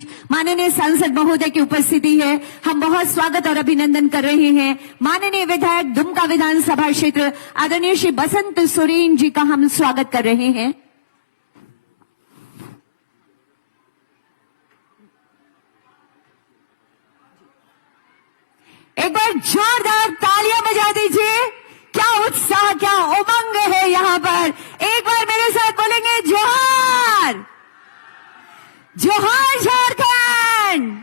माननीय सांसद महोदय की उपस्थिति है। हम बहुत स्वागत और अभिनंदन कर रहे हैं। माननीय विधायक दुमका विधानसभा क्षेत्र आदरणीय श्री बसंत सोरेन जी का हम स्वागत कर रहे हैं। एक बार जोरदार तालियां बजा दीजिए। क्या उत्साह, क्या उमंग है यहाँ पर। एक बार मेरे साथ बोलेंगे जोहार, जोहार झारखंड।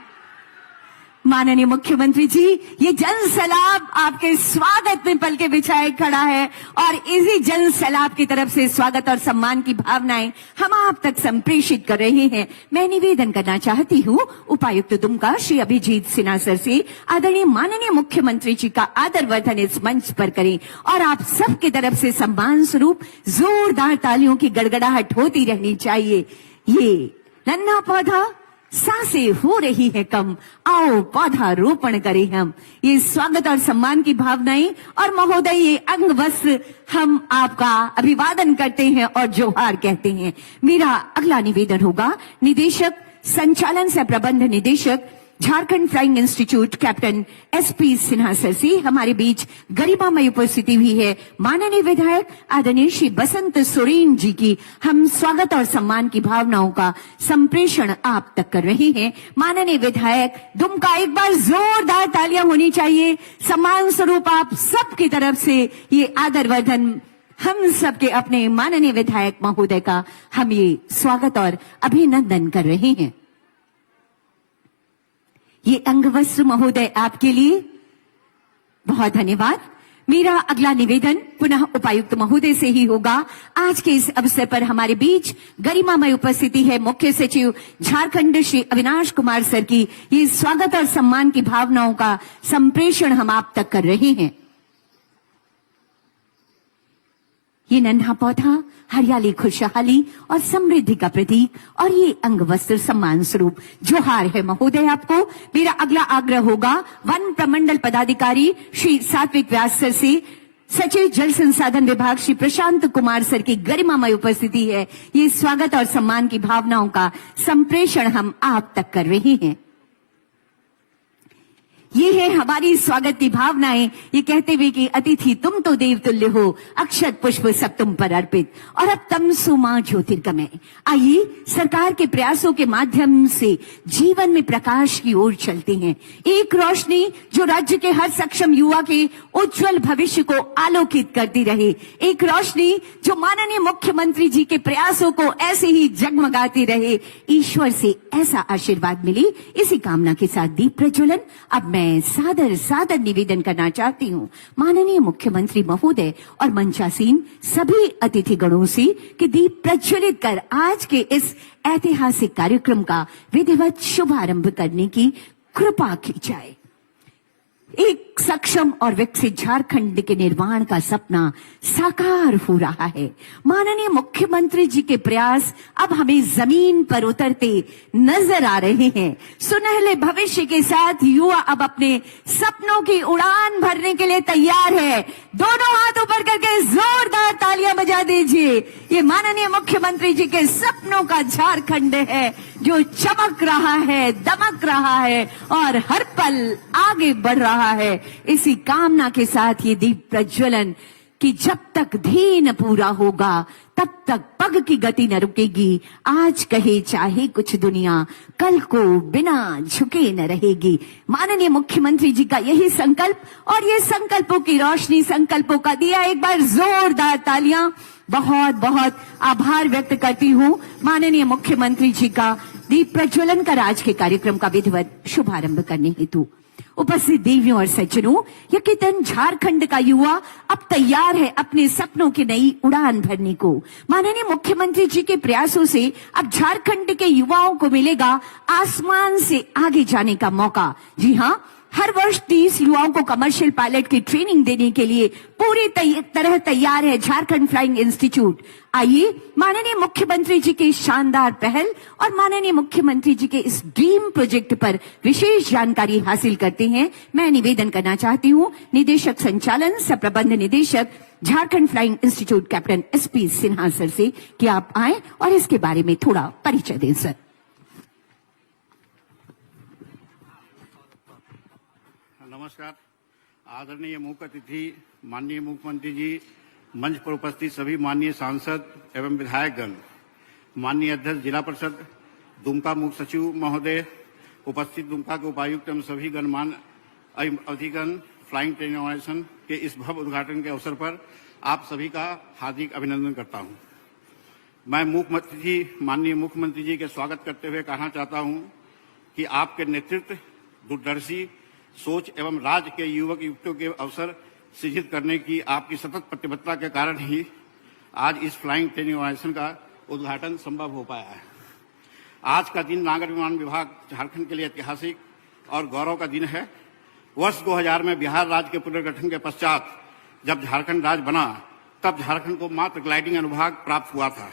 माननीय मुख्यमंत्री जी, ये जन सैलाब आपके स्वागत में पल के बिछाए खड़ा है और इसी जन सैलाब की तरफ से स्वागत और सम्मान की भावनाएं हम आप तक संप्रेषित कर रहे हैं। मैं निवेदन करना चाहती हूँ उपायुक्त दुमका श्री अभिजीत सिन्हा सर से आदरणीय माननीय मुख्यमंत्री जी का आदरवर्धन इस मंच पर करें और आप सबकी तरफ से सम्मान स्वरूप जोरदार तालियों की गड़गड़ाहट होती रहनी चाहिए। ये नन्हा पौधा सांसें हो रही है कम, आओ पौधा रोपण करें हम। ये स्वागत और सम्मान की भावनाएं और महोदय ये अंग वस्त्र हम आपका अभिवादन करते हैं और जोहार कहते हैं। मेरा अगला निवेदन होगा निदेशक संचालन सह प्रबंध निदेशक Jharkhand flying institute captain SP Sinha sir से। हमारे बीच गरिमामय उपस्थिति हुई है माननीय विधायक आदरणीय श्री बसंत सोरेन जी की। हम स्वागत और सम्मान की भावनाओं का संप्रेषण आप तक कर रहे हैं। माननीय विधायक दुमका, एक बार जोरदार तालियां होनी चाहिए। सम्मान स्वरूप आप सबकी तरफ से ये आदरवर्धन हम सबके अपने माननीय विधायक महोदय का हम ये स्वागत और अभिनंदन कर रहे हैं। ये अंगवस्त्र महोदय आपके लिए बहुत धन्यवाद। मेरा अगला निवेदन पुनः उपायुक्त महोदय से ही होगा। आज के इस अवसर पर हमारे बीच गरिमामय उपस्थिति है मुख्य सचिव झारखंड श्री अविनाश कुमार सर की। ये स्वागत और सम्मान की भावनाओं का संप्रेषण हम आप तक कर रहे हैं। ये नन्हा पौधा हरियाली, खुशहाली और समृद्धि का प्रतीक और ये अंग वस्त्र सम्मान स्वरूप जोहार है महोदय आपको। मेरा अगला आग्रह होगा वन प्रमंडल पदाधिकारी श्री सात्विक व्यास सर से। सचिव जल संसाधन विभाग श्री प्रशांत कुमार सर की गरिमामय उपस्थिति है। ये स्वागत और सम्मान की भावनाओं का संप्रेषण हम आप तक कर रहे हैं। ये है हमारी स्वागत की भावनाएं, ये कहते हुए कि अतिथि तुम तो देव तुल्य हो, अक्षत पुष्प सब तुम पर अर्पित और अब तमसो मां ज्योतिर्गमय। आइए सरकार के प्रयासों के माध्यम से जीवन में प्रकाश की ओर चलते हैं। एक रोशनी जो राज्य के हर सक्षम युवा के उज्जवल भविष्य को आलोकित करती रहे। एक रोशनी जो माननीय मुख्यमंत्री जी के प्रयासों को ऐसे ही जगमगाती रहे। ईश्वर से ऐसा आशीर्वाद मिले, इसी कामना के साथ दीप प्रज्वलन। अब मैं सादर सादर निवेदन करना चाहती हूँ माननीय मुख्यमंत्री महोदय और मंचासीन सभी अतिथि गणों से कि दीप प्रज्वलित कर आज के इस ऐतिहासिक कार्यक्रम का विधिवत शुभारंभ करने की कृपा की जाए। एक सक्षम और विकसित झारखंड के निर्माण का सपना साकार हो रहा है। माननीय मुख्यमंत्री जी के प्रयास अब हमें जमीन पर उतरते नजर आ रहे हैं। सुनहले भविष्य के साथ युवा अब अपने सपनों की उड़ान भरने के लिए तैयार है। दोनों हाथ ऊपर करके जोरदार तालियां बजा दीजिए। ये माननीय मुख्यमंत्री जी के सपनों का झारखंड है जो चमक रहा है, दमक रहा है और हर पल आगे बढ़ रहा है। इसी कामना के साथ ये दीप प्रज्वलन कि जब तक ध्येय न पूरा होगा तब तक पग की गति न रुकेगी। आज कहे चाहे कुछ दुनिया, कल को बिना झुके न रहेगी। माननीय मुख्यमंत्री जी का यही संकल्प और ये संकल्पों की रोशनी, संकल्पों का दिया। एक बार जोरदार तालियां। बहुत बहुत आभार व्यक्त करती हूँ माननीय मुख्यमंत्री जी का दीप प्रज्वलन कर आज के कार्यक्रम का विधिवत शुभारंभ करने हेतु। उपस्थित देवियों और सज्जनों, यकीनन झारखंड का युवा अब तैयार है अपने सपनों की नई उड़ान भरने को। माननीय मुख्यमंत्री जी के प्रयासों से अब झारखंड के युवाओं को मिलेगा आसमान से आगे जाने का मौका। जी हाँ, हर वर्ष 30 युवाओं को कमर्शियल पायलट की ट्रेनिंग देने के लिए पूरी तरह तैयार है झारखंड फ्लाइंग इंस्टीट्यूट। आइए माननीय मुख्यमंत्री जी की शानदार पहल और माननीय मुख्यमंत्री जी के इस ड्रीम प्रोजेक्ट पर विशेष जानकारी हासिल करते हैं। मैं निवेदन करना चाहती हूँ निदेशक संचालन सह प्रबंध निदेशक Jharkhand flying institute captain SP Sinha sir से कि आप आए और इसके बारे में थोड़ा परिचय दें सर। नमस्कार। आदरणीय मुख्य अतिथि माननीय मुख्यमंत्री जी, मंच पर उपस्थित सभी माननीय सांसद एवं विधायकगण, माननीय अध्यक्ष जिला परिषद दुमका मुख्य सचिव महोदय, उपस्थित दुमका के उपायुक्त एवं सभी गणमान्य अधिगण, फ्लाइंग ट्रेनिंग ऑर्गेनाइजेशन के इस भव्य उद्घाटन के अवसर पर आप सभी का हार्दिक अभिनंदन करता हूं। मैं मुख्य अतिथि माननीय मुख्यमंत्री जी के स्वागत करते हुए कहना चाहता हूं कि आपके नेतृत्व, दूरदर्शी सोच एवं राज्य के युवक युवतियों के अवसर सृजित करने की आपकी सतत प्रतिबद्धता के कारण ही आज इस फ्लाइंग ट्रेनिंग ऑर्गेनाइजेशन का उद्घाटन संभव हो पाया है। आज का दिन नागर विमान विभाग झारखंड के लिए ऐतिहासिक और गौरव का दिन है। वर्ष 2000 में बिहार राज्य के पुनर्गठन के पश्चात जब झारखंड राज्य बना, तब झारखंड को मात्र ग्लाइडिंग अनुभाग प्राप्त हुआ था।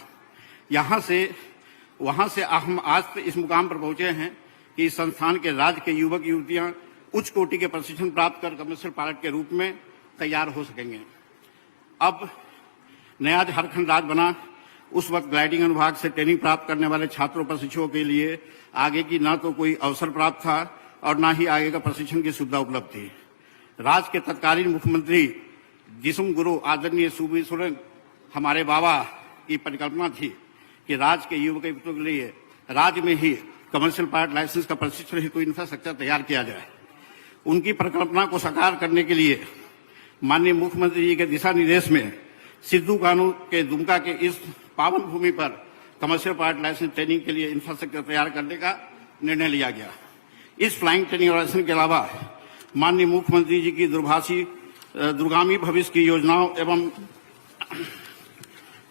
वहां से हम आज इस मुकाम पर पहुंचे हैं कि इस संस्थान के राज्य के युवक युवतियां उच्च कोटि के प्रशिक्षण प्राप्त कर कमर्शियल पायलट के रूप में तैयार हो सकेंगे। अब नया झारखंड राज्य बना, उस वक्त ग्लाइडिंग अनुभाग से ट्रेनिंग प्राप्त करने वाले छात्रों प्रशिक्षकों के लिए आगे की न तो कोई अवसर प्राप्त था और न ही आगे का प्रशिक्षण की सुविधा उपलब्ध थी। राज्य के तत्कालीन मुख्यमंत्री जिसम गुरु आदरणीय सुबीर सोरेन हमारे बाबा की परिकल्पना थी कि राज्य के युवक युवतियों के लिए राज्य में ही कमर्शियल पायलट लाइसेंस का प्रशिक्षण हेतु इंफ्रास्ट्रक्चर तैयार किया जाए। उनकी परिकल्पना को साकार करने के लिए माननीय मुख्यमंत्री जी के दिशा निर्देश में सिद्धू कानू के दुमका के इस पावन भूमि पर कमर्शियल पायलट लाइसेंस ट्रेनिंग के लिए इंफ्रास्ट्रक्चर तैयार करने का निर्णय लिया गया। इस फ्लाइंग ट्रेनिंग ऑर्गेनाइजेशन के अलावा माननीय मुख्यमंत्री जी की दूरगामी भविष्य की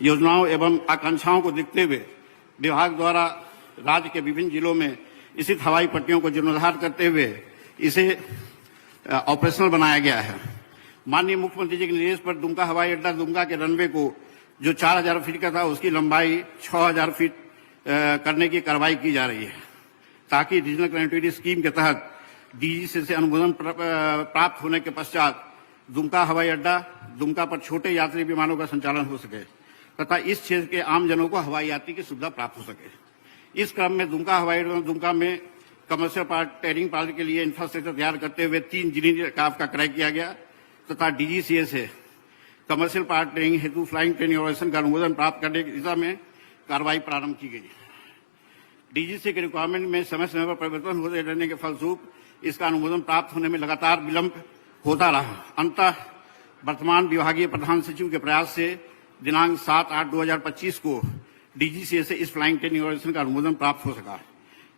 योजनाओं एवं आकांक्षाओं को देखते हुए विभाग द्वारा राज्य के विभिन्न जिलों में स्थित हवाई पट्टियों को जीर्णोद्धार करते हुए इसे ऑपरेशनल बनाया गया है। माननीय मुख्यमंत्री जी के निर्देश पर दुमका हवाई अड्डा दुमका के रनवे को जो 4000 फीट का था उसकी लंबाई 6000 फीट करने की कार्रवाई की जा रही है, ताकि रीजनल कनेक्टिविटी स्कीम के तहत डीजीसी से अनुमोदन प्राप्त होने के पश्चात दुमका हवाई अड्डा दुमका पर छोटे यात्री विमानों का संचालन हो सके तथा इस क्षेत्र के आम जनों को हवाई यात्री की सुविधा प्राप्त हो सके। इस क्रम में दुमका हवाई अड्डा दुमका में कमर्शियल ट्रेनिंग पायलट के लिए इंफ्रास्ट्रक्चर तैयार करते हुए 3 इंजीनियरिंग एयरक्राफ्ट का क्रय किया गया तथा डीजीसीए से कमर्शियल पायलट ट्रेनिंग हेतु फ्लाइंग ट्रेनिंग ऑर्गेनाइजेशन का अनुमोदन प्राप्त करने की दिशा में कार्रवाई प्रारंभ की गई। डीजीसी के रिक्वायरमेंट में समय समय पर परिवर्तन होते रहने के फलस्वरूप इसका अनुमोदन प्राप्त होने में लगातार विलंब होता रहा। अंततः वर्तमान विभागीय प्रधान सचिव के प्रयास से दिनांक 7/8/2025 को डीजीसीए से इस फ्लाइंग ट्रेनिंग ऑर्गेनाइजेशन का अनुमोदन प्राप्त हो सका।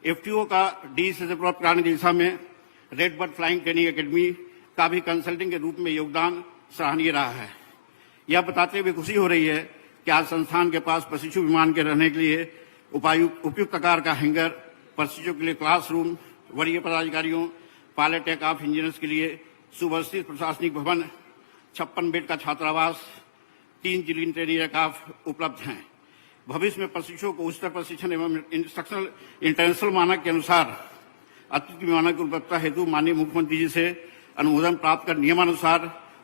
एफटीओ का डीजीसी से प्राप्त कराने की दिशा में red bird flying training academy का भी कंसल्टिंग के रूप में योगदान सराहनीय रहा है। यह बताते हुए खुशी हो रही है कि आज संस्थान के पास प्रशिक्षु विमान के रहने के लिए उपयुक्त आकार का हैंगर, प्रशिक्षुओं के लिए क्लासरूम, वरीय पदाधिकारियों, पायलट टेक ऑफ इंजीनियर्स के लिए सुव्यवस्थित प्रशासनिक भवन, 56 बेड का छात्रावास, 3 जिलीन ट्रेनिंग एयरक्राफ्ट उपलब्ध हैं। भविष्य में प्रशिक्षुओं को उच्चतर प्रशिक्षण एवं इंस्ट्रक्शनल इंटरनेशनल मानक के अनुसार अतिरिक्त विमानों की उपलब्धता हेतु माननीय मुख्यमंत्री जी से अनुमोदन प्राप्त कर नियमानुसार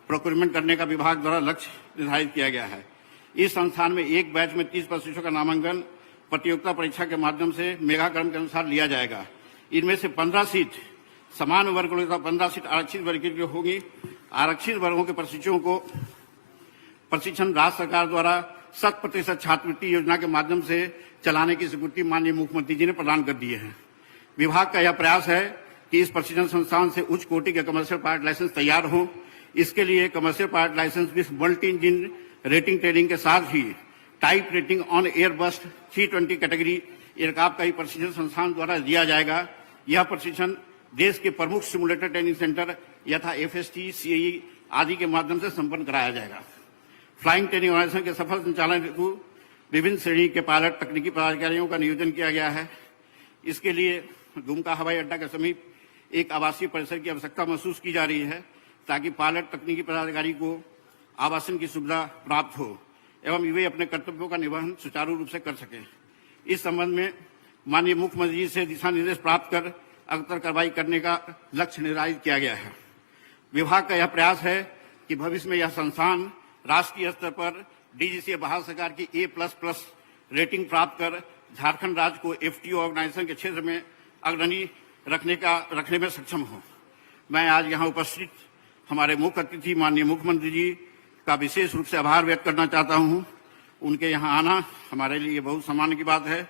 प्रोक्योरमेंट करने का विभाग द्वारा लक्ष्य निर्धारित किया गया है। इस संस्थान में एक बैच में 30 प्रशिक्षुओं का नामांकन प्रतियोगिता परीक्षा के माध्यम से मेगाक्रम के अनुसार लिया जाएगा। इनमें से 15 सीट समान वर्ग तथा 15 सीट आरक्षित वर्ग की होगी। आरक्षित वर्गों के प्रशिक्षुओं को प्रशिक्षण राज्य सरकार द्वारा 100% छात्रवृत्ति योजना के माध्यम से चलाने की स्वीकृति माननीय मुख्यमंत्री जी ने प्रदान कर दी है। विभाग का यह प्रयास है कि इस प्रशिक्षण संस्थान से उच्च कोटि के कमर्शियल पायलट लाइसेंस तैयार हो। इसके लिए commercial pilot licence with multi engine rating training के साथ ही type rating on Airbus 320 category aircraft का ही प्रशिक्षण संस्थान द्वारा दिया जाएगा। यह प्रशिक्षण देश के प्रमुख सिमुलेटर ट्रेनिंग सेंटर यथा एफएसटी, सीएई आदि के माध्यम से संपन्न कराया जाएगा। फ्लाइंग ट्रेनिंग ऑर्गेनाइजेशन के सफल संचालन हेतु विभिन्न श्रेणी के पायलट तकनीकी पदाधिकारियों का नियोजन किया गया है। इसके लिए दुमका हवाई अड्डा के समीप एक आवासीय परिसर की आवश्यकता महसूस की जा रही है, ताकि पायलट तकनीकी पदाधिकारी को आवासन की सुविधा प्राप्त हो एवं वे अपने कर्तव्यों का निर्वहन सुचारू रूप से कर सकें। इस संबंध में माननीय मुख्यमंत्री जी से दिशा निर्देश प्राप्त कर अग्रतर कार्रवाई करने का लक्ष्य निर्धारित किया गया है। विभाग का यह प्रयास है कि भविष्य में यह संस्थान राष्ट्रीय स्तर पर डीजीसी भारत सरकार की A++ रेटिंग प्राप्त कर झारखंड राज्य को एफटीओ ऑर्गेनाइजेशन के क्षेत्र में अग्रणी रखने में सक्षम हो। मैं आज यहाँ उपस्थित हमारे मुख्य अतिथि माननीय मुख्यमंत्री जी का विशेष रूप से आभार व्यक्त करना चाहता हूँ। उनके यहाँ आना हमारे लिए बहुत सम्मान की बात है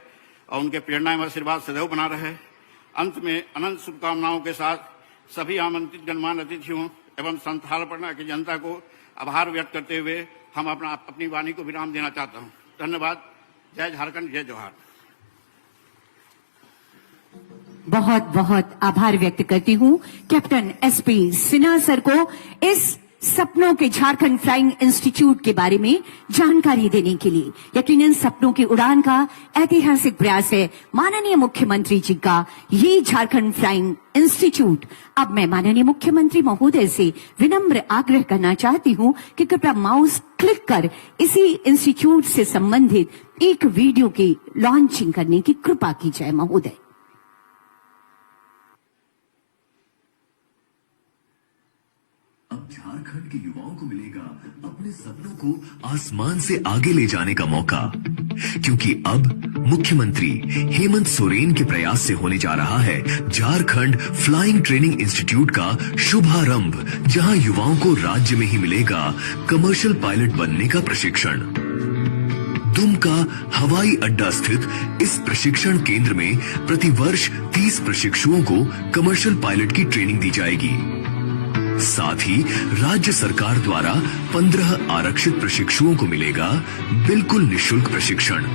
और उनके प्रेरणा एवं आशीर्वाद सदैव बना रहे। अंत में अनंत शुभकामनाओं के साथ सभी आमंत्रित गणमान्य अतिथियों एवं संथालपना की जनता को आभार व्यक्त करते हुए हम अपनी वाणी को विराम देना चाहता हूँ। धन्यवाद। जय झारखंड, जय जोहार। बहुत बहुत आभार व्यक्त करती हूँ कैप्टन एसपी सिन्हा सर को इस सपनों के झारखंड फ्लाइंग इंस्टीट्यूट के बारे में जानकारी देने के लिए। यकीनन सपनों की उड़ान का ऐतिहासिक प्रयास है माननीय मुख्यमंत्री जी का ये झारखंड फ्लाइंग इंस्टीट्यूट। अब मैं माननीय मुख्यमंत्री महोदय से विनम्र आग्रह करना चाहती हूँ कि कृपया माउस क्लिक कर इसी इंस्टीट्यूट से संबंधित एक वीडियो की लॉन्चिंग करने की कृपा की जाए महोदय। झारखंड के युवाओं को मिलेगा अपने सपनों को आसमान से आगे ले जाने का मौका, क्योंकि अब मुख्यमंत्री हेमंत सोरेन के प्रयास से होने जा रहा है झारखंड फ्लाइंग ट्रेनिंग इंस्टीट्यूट का शुभारंभ, जहां युवाओं को राज्य में ही मिलेगा कमर्शियल पायलट बनने का प्रशिक्षण। दुमका हवाई अड्डा स्थित इस प्रशिक्षण केंद्र में प्रतिवर्ष 30 प्रशिक्षुओं को कमर्शियल पायलट की ट्रेनिंग दी जाएगी। साथ ही राज्य सरकार द्वारा 15 आरक्षित प्रशिक्षुओं को मिलेगा बिल्कुल निशुल्क प्रशिक्षण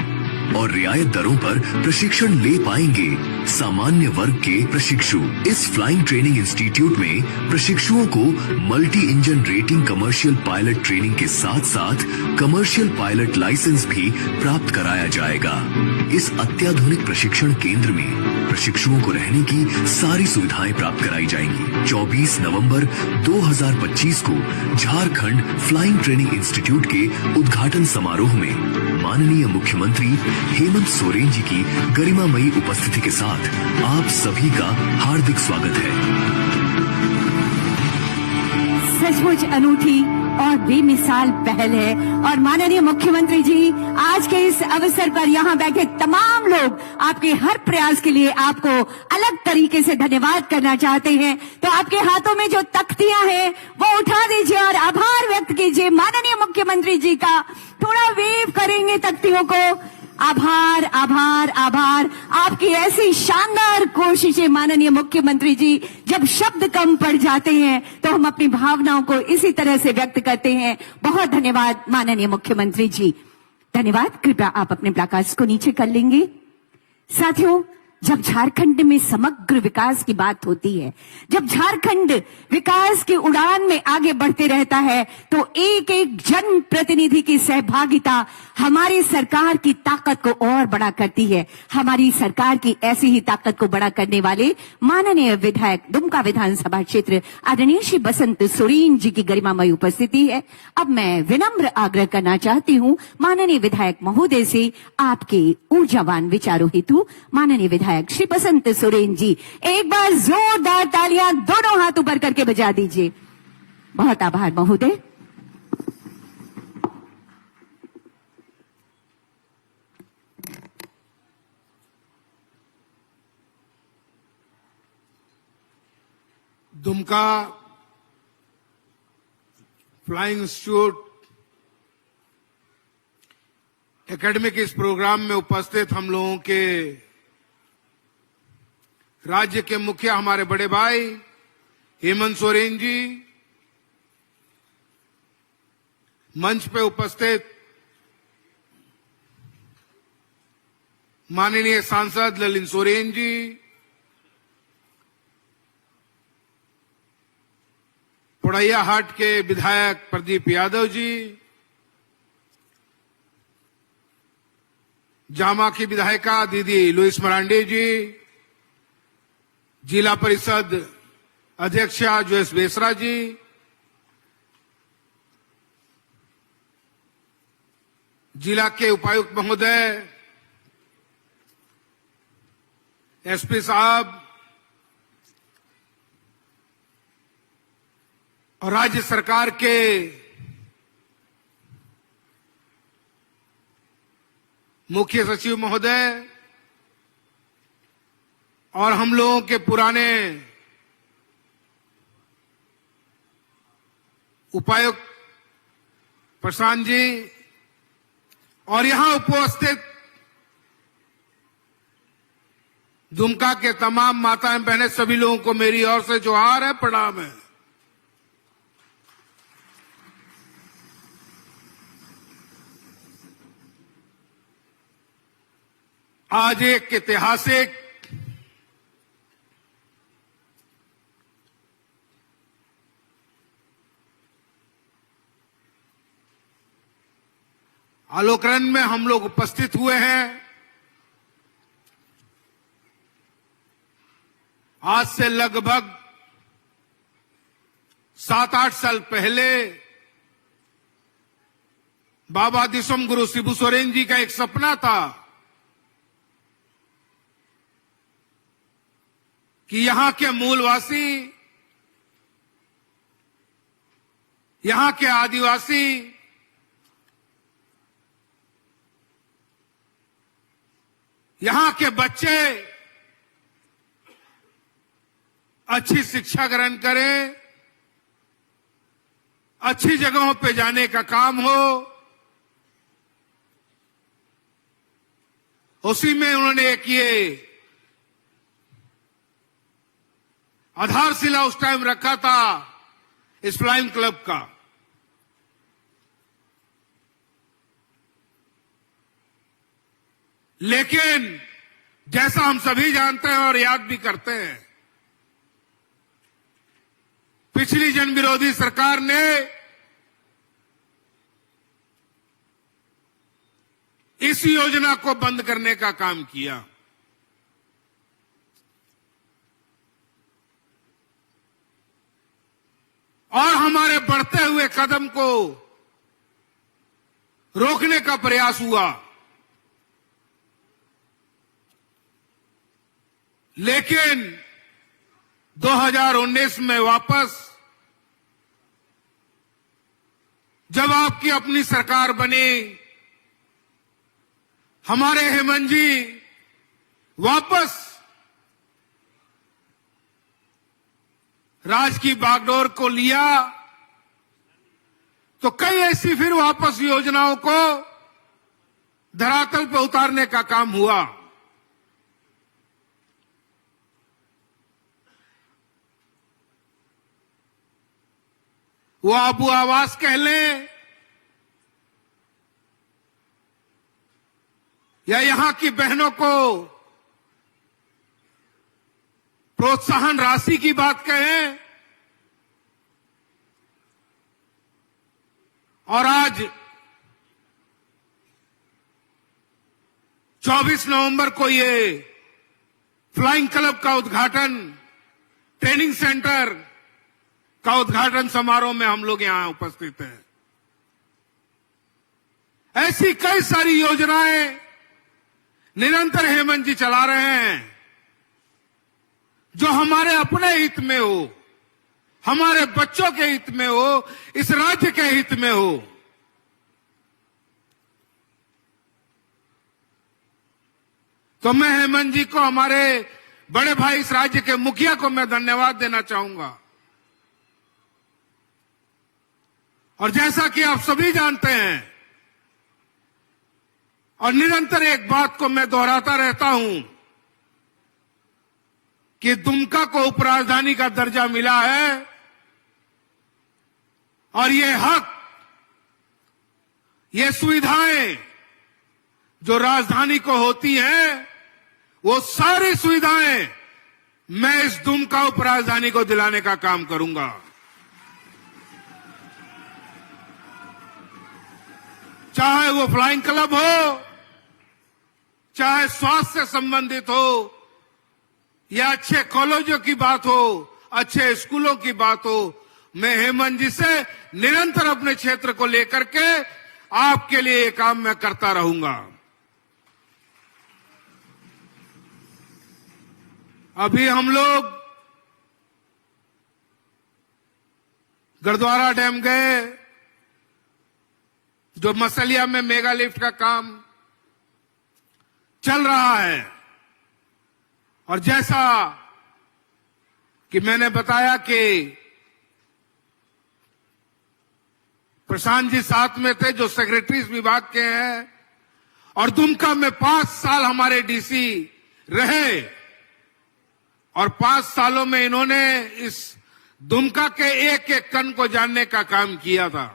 और रियायत दरों पर प्रशिक्षण ले पाएंगे सामान्य वर्ग के प्रशिक्षु। इस फ्लाइंग ट्रेनिंग इंस्टीट्यूट में प्रशिक्षुओं को multi engine rating commercial pilot training के साथ साथ कमर्शियल पायलट लाइसेंस भी प्राप्त कराया जाएगा। इस अत्याधुनिक प्रशिक्षण केंद्र में प्रशिक्षुओं को रहने की सारी सुविधाएं प्राप्त कराई जाएंगी। 24 नवंबर 2025 को झारखंड फ्लाइंग ट्रेनिंग इंस्टीट्यूट के उद्घाटन समारोह में माननीय मुख्यमंत्री हेमंत सोरेन जी की गरिमामयी उपस्थिति के साथ आप सभी का हार्दिक स्वागत है। सचमुच अनूठी और बेमिसाल पहल है और माननीय मुख्यमंत्री जी आज के इस अवसर पर यहाँ बैठे तमाम लोग आपके हर प्रयास के लिए आपको अलग तरीके से धन्यवाद करना चाहते हैं। तो आपके हाथों में जो तख्तियां हैं वो उठा दीजिए और आभार व्यक्त कीजिए माननीय मुख्यमंत्री जी का। थोड़ा वेव करेंगे तख्तियों को। आभार आभार आभार। आपकी ऐसी शानदार कोशिशें माननीय मुख्यमंत्री जी। जब शब्द कम पड़ जाते हैं तो हम अपनी भावनाओं को इसी तरह से व्यक्त करते हैं। बहुत धन्यवाद माननीय मुख्यमंत्री जी। धन्यवाद। कृपया आप अपने प्लाकार्ड्स को नीचे कर लेंगे। साथियों, जब झारखंड में समग्र विकास की बात होती है, जब झारखंड विकास की उड़ान में आगे बढ़ते रहता है, तो एक एक जन प्रतिनिधि की सहभागिता हमारी सरकार की ताकत को और बड़ा करती है। हमारी सरकार की ऐसी ही ताकत को बड़ा करने वाले माननीय विधायक दुमका विधानसभा क्षेत्र आदरणीय श्री बसंत सोरेन जी की गरिमामयी उपस्थिति है। अब मैं विनम्र आग्रह करना चाहती हूँ माननीय विधायक महोदय से आपके ऊर्जावान विचारों हेतु माननीय विधायक श्री बसंत सोरेन जी एक बार जोरदार तालियां दोनों हाथ ऊपर करके बजा दीजिए। बहुत आभार महोदय। दुमका फ्लाइंग इंस्टीट्यूट एकेडमी के इस प्रोग्राम में उपस्थित हम लोगों के राज्य के मुखिया हमारे बड़े भाई हेमंत सोरेन जी, मंच पे उपस्थित माननीय सांसद ललित सोरेन जी, पोड़ैयाहाट के विधायक प्रदीप यादव जी, जामा की विधायिका दीदी लुइस मरांडी जी, जिला परिषद अध्यक्षा जोयस बेसरा जी, जिला के उपायुक्त महोदय, एसपी साहब और राज्य सरकार के मुख्य सचिव महोदय और हम लोगों के पुराने उपायुक्त प्रशांत जी और यहां उपस्थित दुमका के तमाम माताएं बहनें, सभी लोगों को मेरी ओर से जोहार है, प्रणाम है। आज एक ऐतिहासिक आलोकन में हम लोग उपस्थित हुए हैं। आज से लगभग 7-8 साल पहले बाबा दिसोम गुरु शिबू सोरेन जी का एक सपना था कि यहां के मूलवासी, यहां के आदिवासी यहां के बच्चे अच्छी शिक्षा ग्रहण करें, अच्छी जगहों पे जाने का काम हो। उसी में उन्होंने एक ये आधारशिला उस टाइम रखा था इस फ्लाइंग क्लब का। लेकिन जैसा हम सभी जानते हैं और याद भी करते हैं, पिछली जन विरोधी सरकार ने इस योजना को बंद करने का काम किया। और हमारे बढ़ते हुए कदम को रोकने का प्रयास हुआ। लेकिन 2019 में वापस जब आपकी अपनी सरकार बनी, हमारे हेमंत जी वापस राज की बागडोर को लिया, तो कई ऐसी फिर वापस योजनाओं को धरातल पर उतारने का काम हुआ। वो आबू आवास कह लें या यहां की बहनों को प्रोत्साहन राशि की बात कहें, और आज 24 नवंबर को ये फ्लाइंग क्लब का उद्घाटन, ट्रेनिंग सेंटर का उद्घाटन समारोह में हम लोग यहां उपस्थित हैं। ऐसी कई सारी योजनाएं निरंतर हेमंत जी चला रहे हैं जो हमारे अपने हित में हो, हमारे बच्चों के हित में हो, इस राज्य के हित में हो। तो मैं हेमंत जी को, हमारे बड़े भाई इस राज्य के मुखिया को मैं धन्यवाद देना चाहूंगा। और जैसा कि आप सभी जानते हैं और निरंतर एक बात को मैं दोहराता रहता हूं कि दुमका को उपराजधानी का दर्जा मिला है और ये हक, ये सुविधाएं जो राजधानी को होती हैं, वो सारी सुविधाएं मैं इस दुमका उपराजधानी को दिलाने का काम करूंगा। चाहे वो फ्लाइंग क्लब हो, चाहे स्वास्थ्य से संबंधित हो, या अच्छे कॉलेजों की बात हो, अच्छे स्कूलों की बात हो, मैं हेमंत जी से निरंतर अपने क्षेत्र को लेकर के आपके लिए ये काम मैं करता रहूंगा। अभी हम लोग गुरुद्वारा डैम गए, जो मसलिया में मेगा लिफ्ट का काम चल रहा है, और जैसा कि मैंने बताया कि प्रशांत जी साथ में थे जो सेक्रेटरीज विभाग के हैं, और दुमका में 5 साल हमारे डीसी रहे, और 5 सालों में इन्होंने इस दुमका के एक एक कण को जानने का काम किया था।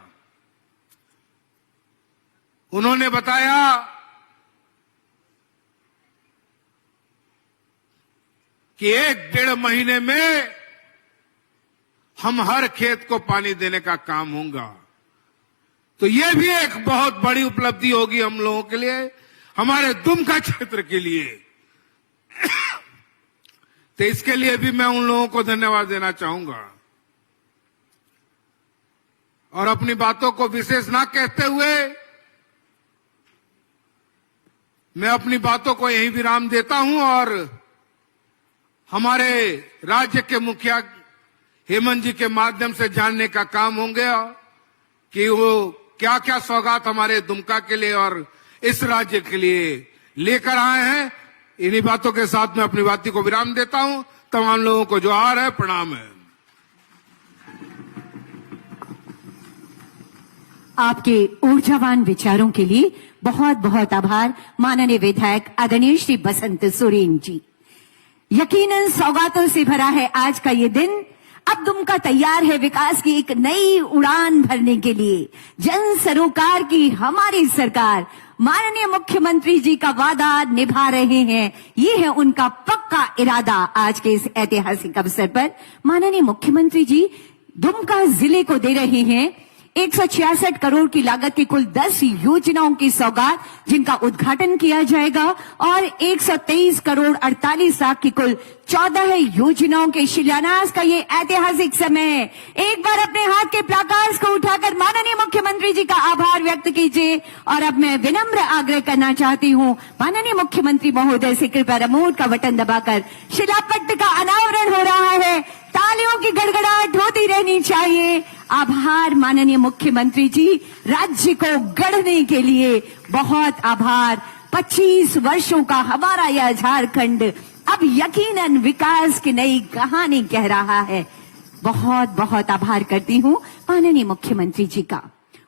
उन्होंने बताया कि 1-1.5 महीने में हम हर खेत को पानी देने का काम होगा। तो यह भी एक बहुत बड़ी उपलब्धि होगी हम लोगों के लिए, हमारे दुमका क्षेत्र के लिए। तो इसके लिए भी मैं उन लोगों को धन्यवाद देना चाहूंगा। और अपनी बातों को विशेष ना कहते हुए मैं अपनी बातों को यहीं विराम देता हूं, और हमारे राज्य के मुखिया हेमंत जी के माध्यम से जानने का काम होंगे कि वो क्या क्या सौगात हमारे दुमका के लिए और इस राज्य के लिए लेकर आए हैं। इन्हीं बातों के साथ मैं अपनी बातों को विराम देता हूं। तमाम लोगों को जोहार है, प्रणाम है। आपके ऊर्जावान विचारों के लिए बहुत बहुत आभार माननीय विधायक आदरणीय श्री बसंत सोरेन जी। यकीनन सौगातों से भरा है आज का ये दिन। अब दुमका तैयार है विकास की एक नई उड़ान भरने के लिए। जन सरोकार की हमारी सरकार, माननीय मुख्यमंत्री जी का वादा निभा रहे हैं। ये है उनका पक्का इरादा। आज के इस ऐतिहासिक अवसर पर माननीय मुख्यमंत्री जी दुमका जिले को दे रहे हैं 166 करोड़ की लागत की कुल 10 योजनाओं की सौगात, जिनका उद्घाटन किया जाएगा, और 123 करोड़ 48 लाख की कुल 14 योजनाओं के शिलान्यास का ये ऐतिहासिक समय है। एक बार अपने हाथ के प्लाकार्ड्स को उठाकर माननीय मुख्यमंत्री जी का आभार व्यक्त कीजिए। और अब मैं विनम्र आग्रह करना चाहती हूँ माननीय मुख्यमंत्री महोदय से कृपया रिमोट का बटन दबाकर शिलापट्ट का अनावरण हो रहा है। तालियों की गड़गड़ाहट होती रहनी चाहिए। आभार माननीय मुख्यमंत्री जी, राज्य को गढ़ने के लिए बहुत आभार। 25 वर्षों का हमारा यह झारखंड अब यकीनन विकास की नई कहानी कह रहा है। बहुत बहुत आभार करती हूँ माननीय मुख्यमंत्री जी का।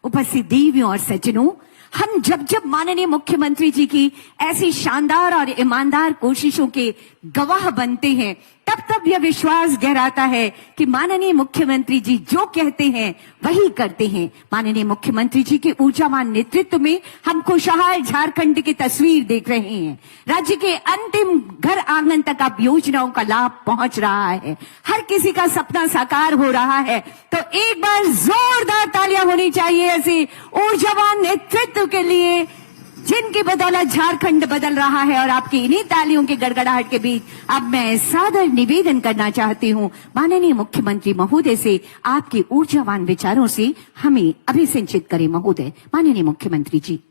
उपस्थित देवियों और सज्जनों, हम जब जब माननीय मुख्यमंत्री जी की ऐसी शानदार और ईमानदार कोशिशों के गवाह बनते हैं, तब तब यह विश्वास गहराता है कि माननीय मुख्यमंत्री जी जो कहते हैं वही करते हैं। माननीय मुख्यमंत्री जी के ऊर्जावान नेतृत्व में हम खुशहाल झारखंड की तस्वीर देख रहे हैं। राज्य के अंतिम घर आंगन तक अब योजनाओं का लाभ पहुंच रहा है। हर किसी का सपना साकार हो रहा है। तो एक बार जोरदार तालियां होनी चाहिए ऐसे ऊर्जावान नेतृत्व के लिए, जिनकी बदौलत झारखंड बदल रहा है। और आपकी इन्हीं तालियों के गड़गड़ाहट के बीच अब मैं सादर निवेदन करना चाहती हूं माननीय मुख्यमंत्री महोदय से, आपके ऊर्जावान विचारों से हमें अभिसिंचित करें महोदय। माननीय मुख्यमंत्री जी।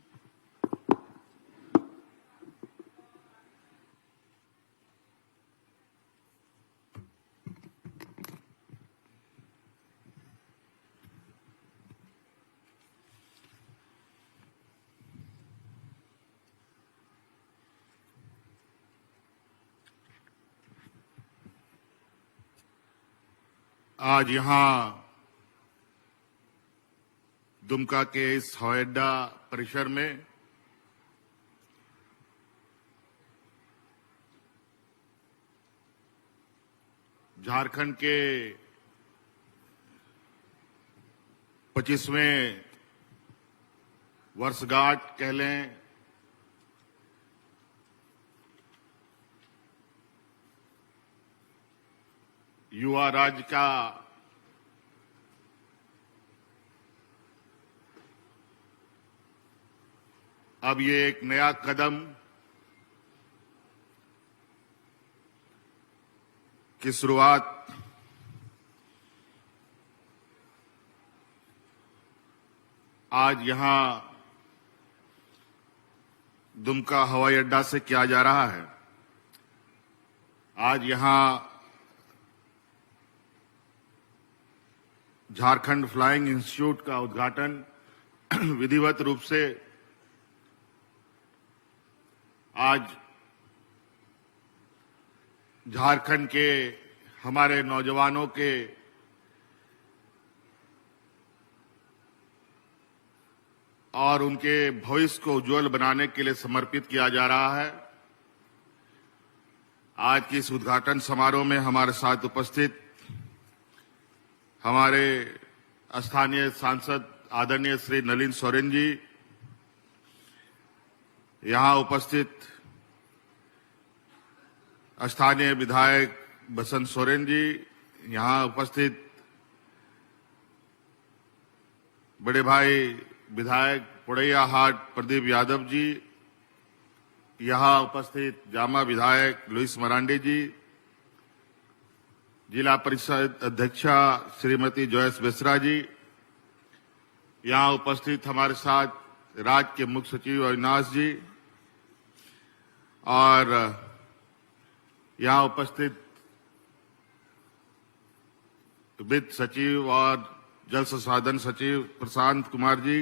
आज यहां दुमका के इस हवाई अड्डा परिसर में झारखंड के 25वें वर्षगांठ कह लें, युवा राज्य का अब ये एक नया कदम की शुरुआत आज यहां दुमका हवाई अड्डा से किया जा रहा है। आज यहां झारखंड फ्लाइंग इंस्टीट्यूट का उद्घाटन विधिवत रूप से आज झारखंड के हमारे नौजवानों के और उनके भविष्य को उज्जवल बनाने के लिए समर्पित किया जा रहा है। आज की इस उद्घाटन समारोह में हमारे साथ उपस्थित हमारे स्थानीय सांसद आदरणीय श्री नलिन सोरेन जी, यहां उपस्थित स्थानीय विधायक बसंत सोरेन जी, यहां उपस्थित बड़े भाई विधायक पुड़ैया हाट प्रदीप यादव जी, यहां उपस्थित जामा विधायक लुइस मरांडी जी, जिला परिषद अध्यक्षा श्रीमती जोयस बेसरा जी, यहां उपस्थित हमारे साथ राज्य के मुख्य सचिव अविनाश जी और यहां उपस्थित वित्त सचिव और जल संसाधन सचिव प्रशांत कुमार जी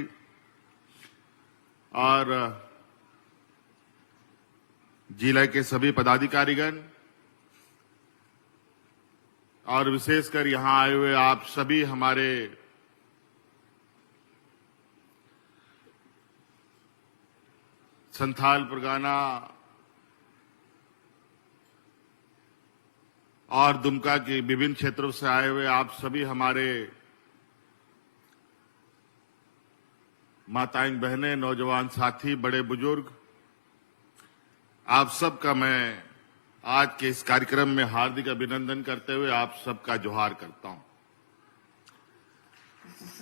और जिले के सभी पदाधिकारीगण और विशेषकर यहां आए हुए आप सभी हमारे संथाल परगना और दुमका के विभिन्न क्षेत्रों से आए हुए आप सभी हमारे माताएं बहनें, नौजवान साथी, बड़े बुजुर्ग, आप सबका मैं आज के इस कार्यक्रम में हार्दिक अभिनंदन करते हुए आप सबका जोहार करता हूं।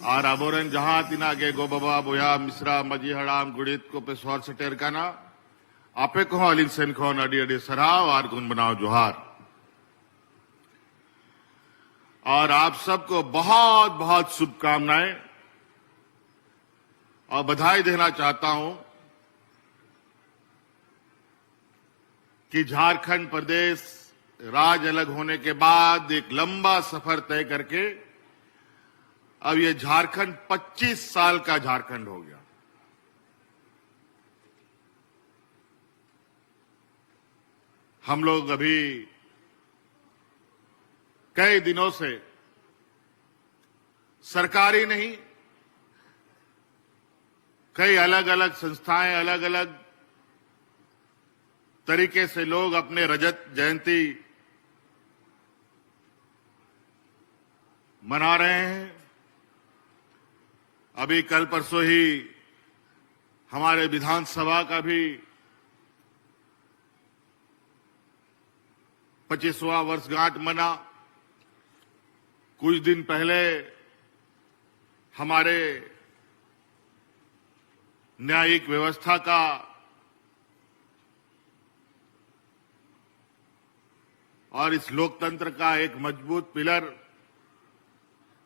और अबोरन जहां तिना के गो बाबा बोया मिश्रा मजी हड़ाम गुड़ित को पे स्वर से टेरकाना आपे को अलिन सेन खोन अडी अडी सराव और गुन बनाओ जोहार। और आप सबको बहुत बहुत शुभकामनाएं और बधाई देना चाहता हूं कि झारखंड प्रदेश राज्य अलग होने के बाद एक लंबा सफर तय करके अब ये झारखंड 25 साल का झारखंड हो गया। हम लोग अभी कई दिनों से सरकारी नहीं, कई अलग अलग संस्थाएं, अलग अलग तरीके से लोग अपने रजत जयंती मना रहे हैं। अभी कल परसों ही हमारे विधानसभा का भी 25वां वर्षगांठ मना। कुछ दिन पहले हमारे न्यायिक व्यवस्था का और इस लोकतंत्र का एक मजबूत पिलर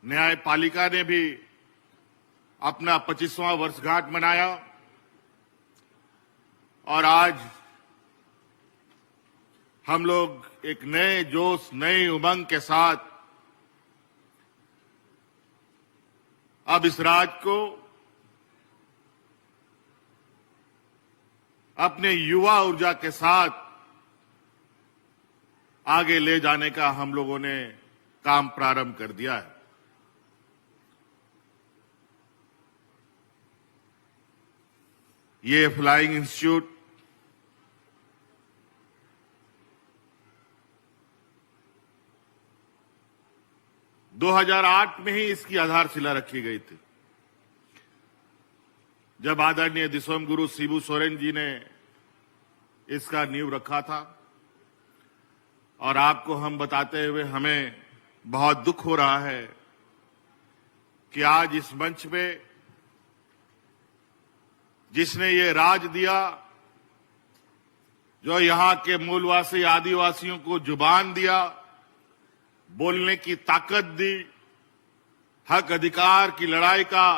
न्यायपालिका ने भी अपना 25वां वर्षगांठ मनाया। और आज हम लोग एक नए जोश, नई उमंग के साथ अब इस राज्य को अपने युवा ऊर्जा के साथ आगे ले जाने का हम लोगों ने काम प्रारंभ कर दिया है। ये फ्लाइंग इंस्टीट्यूट दो 2008 में ही इसकी आधारशिला रखी गई थी, जब आदरणीय दिसोम गुरु शिबू सोरेन जी ने इसका नींव रखा था। और आपको हम बताते हुए हमें बहुत दुख हो रहा है कि आज इस मंच पे जिसने ये राज दिया, जो यहां के मूलवासी आदिवासियों को जुबान दिया, बोलने की ताकत दी, हक अधिकार की लड़ाई का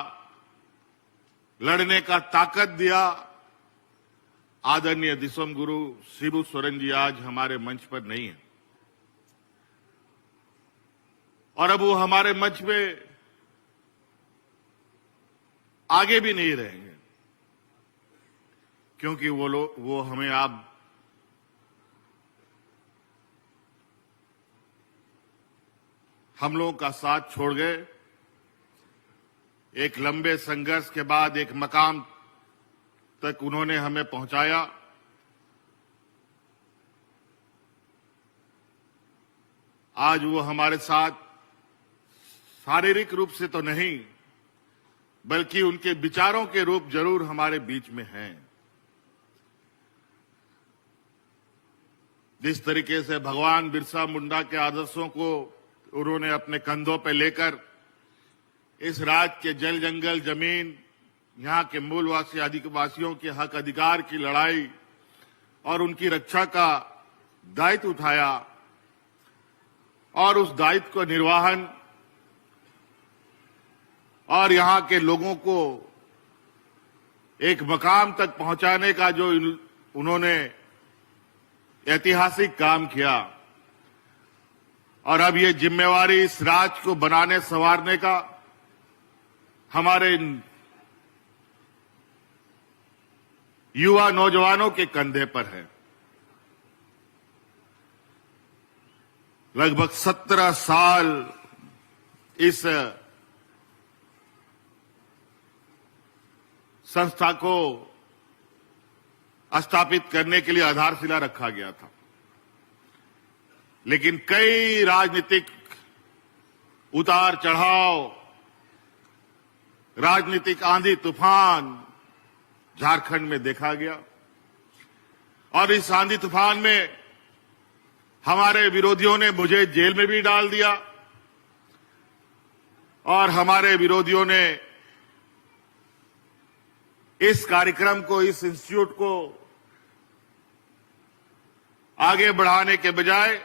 लड़ने का ताकत दिया, आदरणीय दिसोम गुरु शिबू सोरेन जी आज हमारे मंच पर नहीं है। और अब वो हमारे मंच पे आगे भी नहीं रहेंगे, क्योंकि वो हमें आप हम लोगों का साथ छोड़ गए। एक लंबे संघर्ष के बाद एक मकाम तक उन्होंने हमें पहुंचाया। आज वो हमारे साथ शारीरिक रूप से तो नहीं, बल्कि उनके विचारों के रूप जरूर हमारे बीच में हैं। जिस तरीके से भगवान बिरसा मुंडा के आदर्शों को उन्होंने अपने कंधों पर लेकर इस राज्य के जल जंगल जमीन, यहाँ के मूलवासी आदिवासियों के हक अधिकार की लड़ाई और उनकी रक्षा का दायित्व उठाया और उस दायित्व को निर्वहन और यहाँ के लोगों को एक मकाम तक पहुंचाने का जो उन्होंने ऐतिहासिक काम किया, और अब ये जिम्मेवारी इस राज्य को बनाने संवारने का हमारे युवा नौजवानों के कंधे पर है। लगभग 17 साल इस संस्था को स्थापित करने के लिए आधारशिला रखा गया था, लेकिन कई राजनीतिक उतार चढ़ाव, राजनीतिक आंधी तूफान झारखंड में देखा गया, और इस आंधी तूफान में हमारे विरोधियों ने मुझे जेल में भी डाल दिया, और हमारे विरोधियों ने इस कार्यक्रम को, इस इंस्टीट्यूट को आगे बढ़ाने के बजाय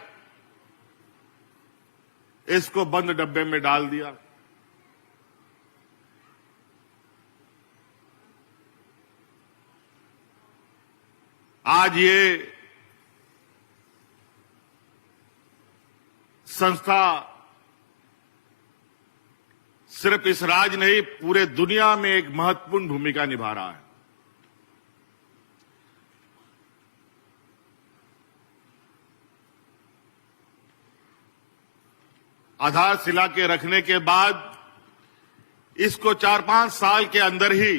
इसको बंद डब्बे में डाल दिया। आज ये संस्था सिर्फ इस राज्य नहीं, पूरे दुनिया में एक महत्वपूर्ण भूमिका निभा रहा है। आधारशिला के रखने के बाद इसको 4-5 साल के अंदर ही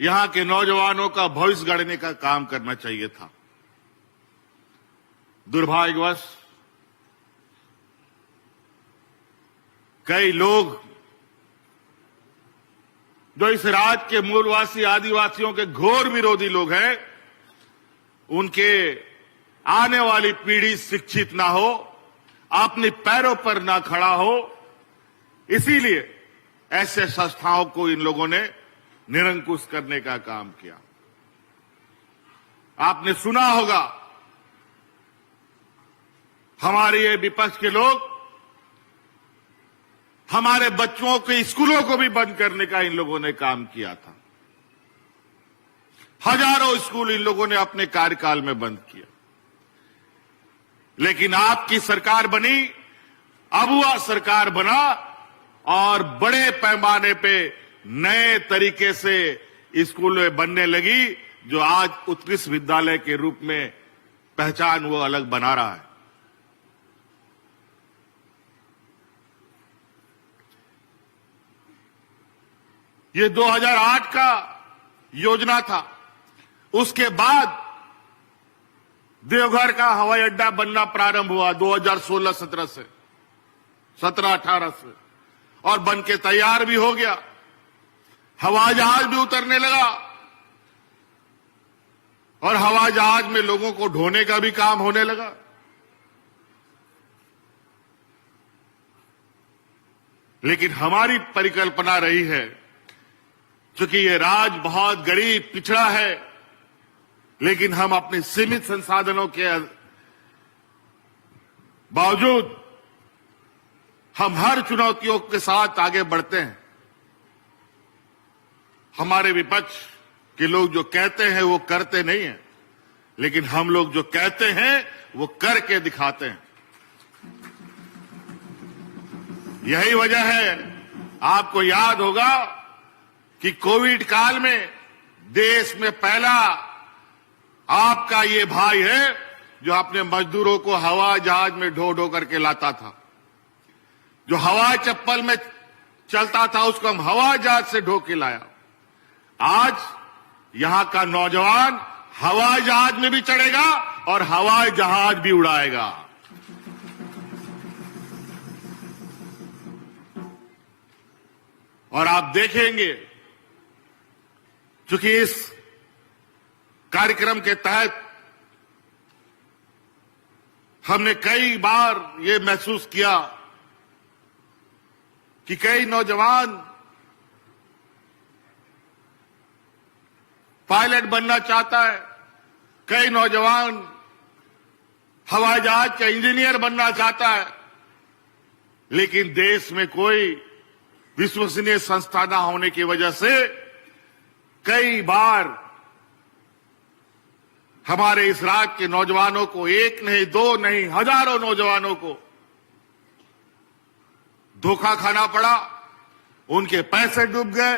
यहां के नौजवानों का भविष्य गढ़ने का काम करना चाहिए था। दुर्भाग्यवश कई लोग जो इस राज्य के मूलवासी आदिवासियों के घोर विरोधी लोग हैं, उनके आने वाली पीढ़ी शिक्षित ना हो, अपने पैरों पर ना खड़ा हो, इसीलिए ऐसे संस्थाओं को इन लोगों ने निरंकुश करने का काम किया। आपने सुना होगा हमारे ये विपक्ष के लोग हमारे बच्चों के स्कूलों को भी बंद करने का इन लोगों ने काम किया था। हजारों स्कूल इन लोगों ने अपने कार्यकाल में बंद किया, लेकिन आपकी सरकार बनी, अबुआ सरकार बना, और बड़े पैमाने पे नए तरीके से स्कूल बनने लगी, जो आज उत्कृष्ट विद्यालय के रूप में पहचान वो अलग बना रहा है। ये 2008 का योजना था। उसके बाद देवघर का हवाई अड्डा बनना प्रारंभ हुआ 2016-17 से, 17-18 से, और बन के तैयार भी हो गया। हवाई जहाज भी उतरने लगा, और हवाई जहाज में लोगों को ढोने का भी काम होने लगा। लेकिन हमारी परिकल्पना रही है, क्योंकि ये राज्य बहुत गरीब पिछड़ा है, लेकिन हम अपने सीमित संसाधनों के बावजूद हम हर चुनौतियों के साथ आगे बढ़ते हैं। हमारे विपक्ष के लोग जो कहते हैं वो करते नहीं हैं, लेकिन हम लोग जो कहते हैं वो करके दिखाते हैं। यही वजह है, आपको याद होगा कि कोविड काल में देश में पहला आपका ये भाई है जो अपने मजदूरों को हवाई जहाज में ढो ढो करके लाता था। जो हवाई चप्पल में चलता था उसको हम हवाई जहाज से ढो के लाया। आज यहां का नौजवान हवाई जहाज में भी चढ़ेगा और हवाई जहाज भी उड़ाएगा। और आप देखेंगे, चूंकि इस कार्यक्रम के तहत हमने कई बार ये महसूस किया कि कई नौजवान पायलट बनना चाहता है, कई नौजवान हवाई जहाज का इंजीनियर बनना चाहता है, लेकिन देश में कोई विश्वसनीय संस्था न होने की वजह से कई बार हमारे इस राज्य के नौजवानों को, एक नहीं दो नहीं हजारों नौजवानों को धोखा खाना पड़ा, उनके पैसे डूब गए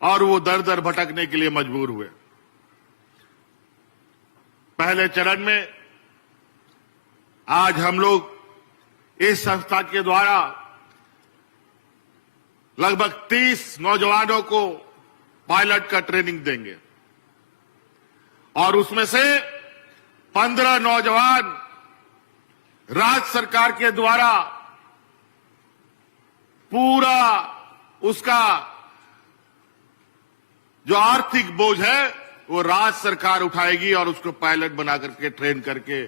और वो दर दर भटकने के लिए मजबूर हुए। पहले चरण में आज हम लोग इस संस्था के द्वारा लगभग 30 नौजवानों को पायलट का ट्रेनिंग देंगे और उसमें से 15 नौजवान राज्य सरकार के द्वारा पूरा उसका जो आर्थिक बोझ है वो राज्य सरकार उठाएगी और उसको पायलट बना करके ट्रेन करके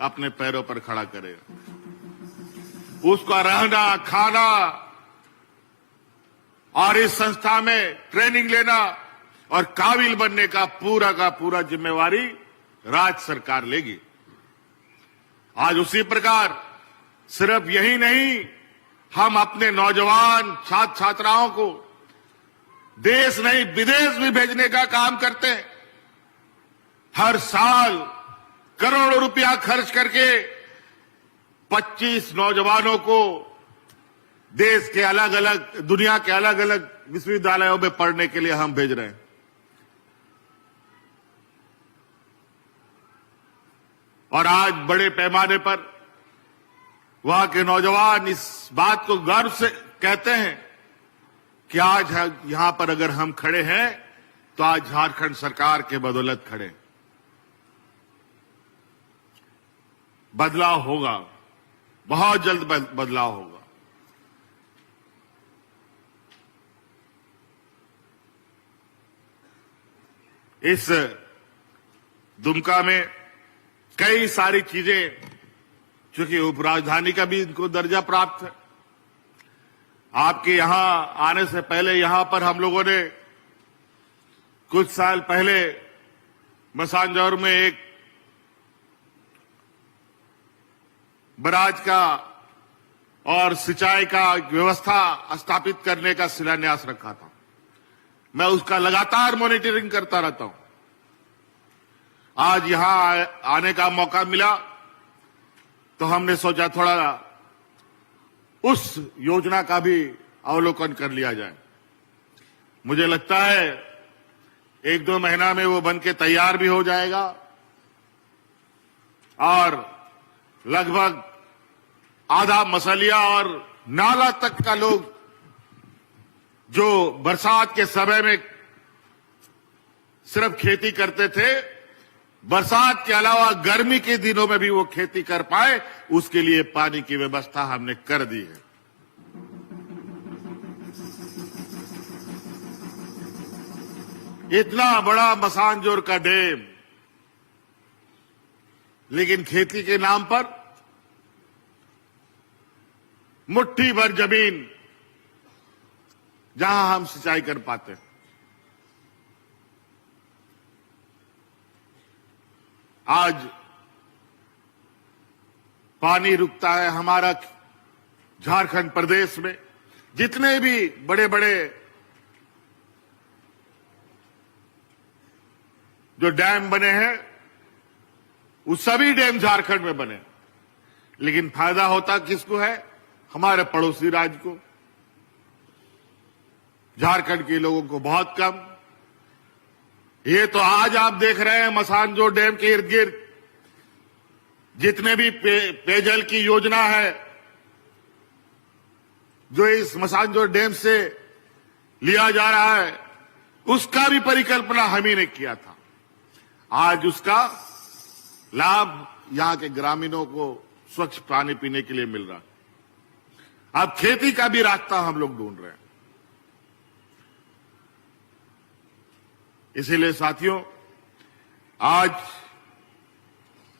अपने पैरों पर खड़ा करेगा। उसका रहना, खाना और इस संस्था में ट्रेनिंग लेना और काबिल बनने का पूरा जिम्मेवारी राज्य सरकार लेगी। आज उसी प्रकार सिर्फ यही नहीं, हम अपने नौजवान छात्र छात्राओं को देश नहीं विदेश भी भेजने का काम करते हैं। हर साल करोड़ों रुपया खर्च करके 25 नौजवानों को देश के अलग अलग, दुनिया के अलग अलग विश्वविद्यालयों में पढ़ने के लिए हम भेज रहे हैं। और आज बड़े पैमाने पर वहां के नौजवान इस बात को गर्व से कहते हैं कि आज यहां पर अगर हम खड़े हैं तो आज झारखंड सरकार के बदौलत खड़े। बदलाव होगा, बहुत जल्द बदलाव होगा। इस दुमका में कई सारी चीजें, चूंकि उपराजधानी का भी इनको दर्जा प्राप्त है। आपके यहां आने से पहले यहां पर हम लोगों ने कुछ साल पहले मसानजौर में एक बराज का और सिंचाई का व्यवस्था स्थापित करने का शिलान्यास रखा था। मैं उसका लगातार मॉनिटरिंग करता रहता हूं। आज यहां आने का मौका मिला तो हमने सोचा थोड़ा उस योजना का भी अवलोकन कर लिया जाए। मुझे लगता है 1-2 महीना में वो बनके तैयार भी हो जाएगा और लगभग आधा मसलिया और नाला तक का लोग जो बरसात के समय में सिर्फ खेती करते थे, बरसात के अलावा गर्मी के दिनों में भी वो खेती कर पाए, उसके लिए पानी की व्यवस्था हमने कर दी है। इतना बड़ा मसानजोर का डैम, लेकिन खेती के नाम पर मुट्ठी भर जमीन जहां हम सिंचाई कर पाते हैं। आज पानी रुकता है हमारा झारखंड प्रदेश में। जितने भी बड़े बड़े जो डैम बने हैं वो सभी डैम झारखंड में बने, लेकिन फायदा होता किसको है? हमारे पड़ोसी राज्य को। झारखंड के लोगों को बहुत कम। ये तो आज आप देख रहे हैं मसानजोर डैम के इर्द गिर्द जितने भी पेयजल की योजना है जो इस मसानजोर डैम से लिया जा रहा है, उसका भी परिकल्पना हम ही ने किया था। आज उसका लाभ यहां के ग्रामीणों को स्वच्छ पानी पीने के लिए मिल रहा है। अब खेती का भी रास्ता हम लोग ढूंढ रहे हैं। इसीलिए साथियों, आज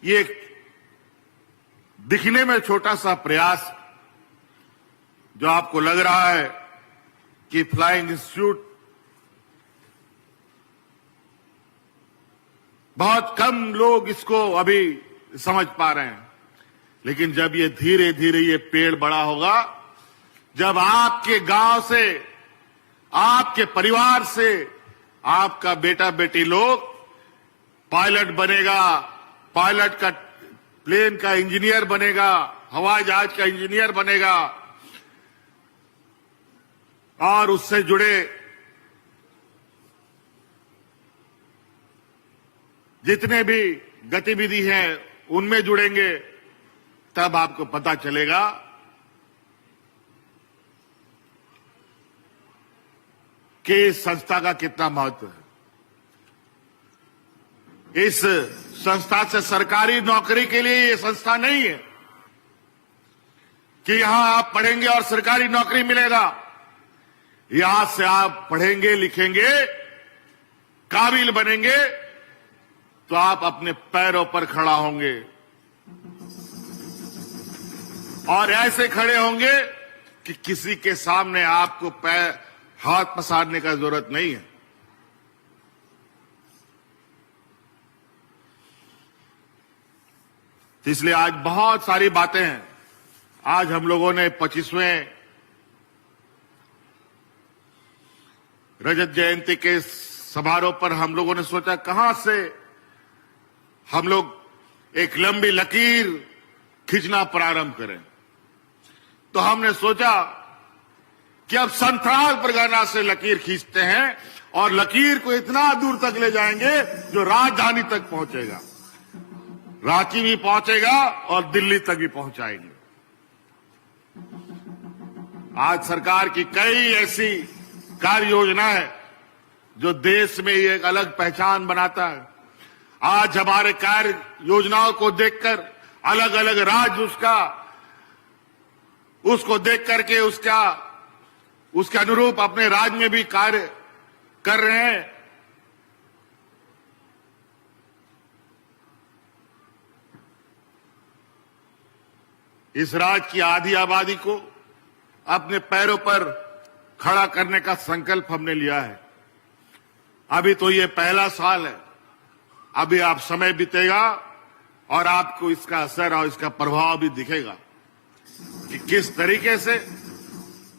ये दिखने में छोटा सा प्रयास जो आपको लग रहा है कि फ्लाइंग इंस्टीट्यूट, बहुत कम लोग इसको अभी समझ पा रहे हैं, लेकिन जब ये धीरे धीरे ये पेड़ बड़ा होगा, जब आपके गांव से, आपके परिवार से आपका बेटा बेटी लोग पायलट बनेगा, पायलट का प्लेन का इंजीनियर बनेगा, हवाई जहाज का इंजीनियर बनेगा, और उससे जुड़े जितने भी गतिविधि हैं उनमें जुड़ेंगे, तब आपको पता चलेगा कि इस संस्था का कितना महत्व है। इस संस्था से सरकारी नौकरी के लिए ये संस्था नहीं है कि यहां आप पढ़ेंगे और सरकारी नौकरी मिलेगा। यहां से आप पढ़ेंगे, लिखेंगे, काबिल बनेंगे, तो आप अपने पैरों पर खड़ा होंगे, और ऐसे खड़े होंगे कि किसी के सामने आपको पैर हाथ पसारने का जरूरत नहीं है। तो इसलिए आज बहुत सारी बातें हैं। आज हम लोगों ने 25वें रजत जयंती के समारोह पर हम लोगों ने सोचा कहां से हम लोग एक लंबी लकीर खींचना प्रारंभ करें। तो हमने सोचा कि अब संथाल परगना से लकीर खींचते हैं और लकीर को इतना दूर तक ले जाएंगे जो राजधानी तक पहुंचेगा, रांची भी पहुंचेगा और दिल्ली तक भी पहुंचाएंगे। आज सरकार की कई ऐसी कार्य योजना है जो देश में एक अलग पहचान बनाता है। आज हमारे कार्य योजनाओं को देखकर अलग अलग राज्य उसको देख करके उसके अनुरूप अपने राज्य में भी कार्य कर रहे हैं। इस राज्य की आधी आबादी को अपने पैरों पर खड़ा करने का संकल्प हमने लिया है। अभी तो ये पहला साल है, अभी आप समय बीतेगा और आपको इसका असर और इसका प्रभाव भी दिखेगा कि किस तरीके से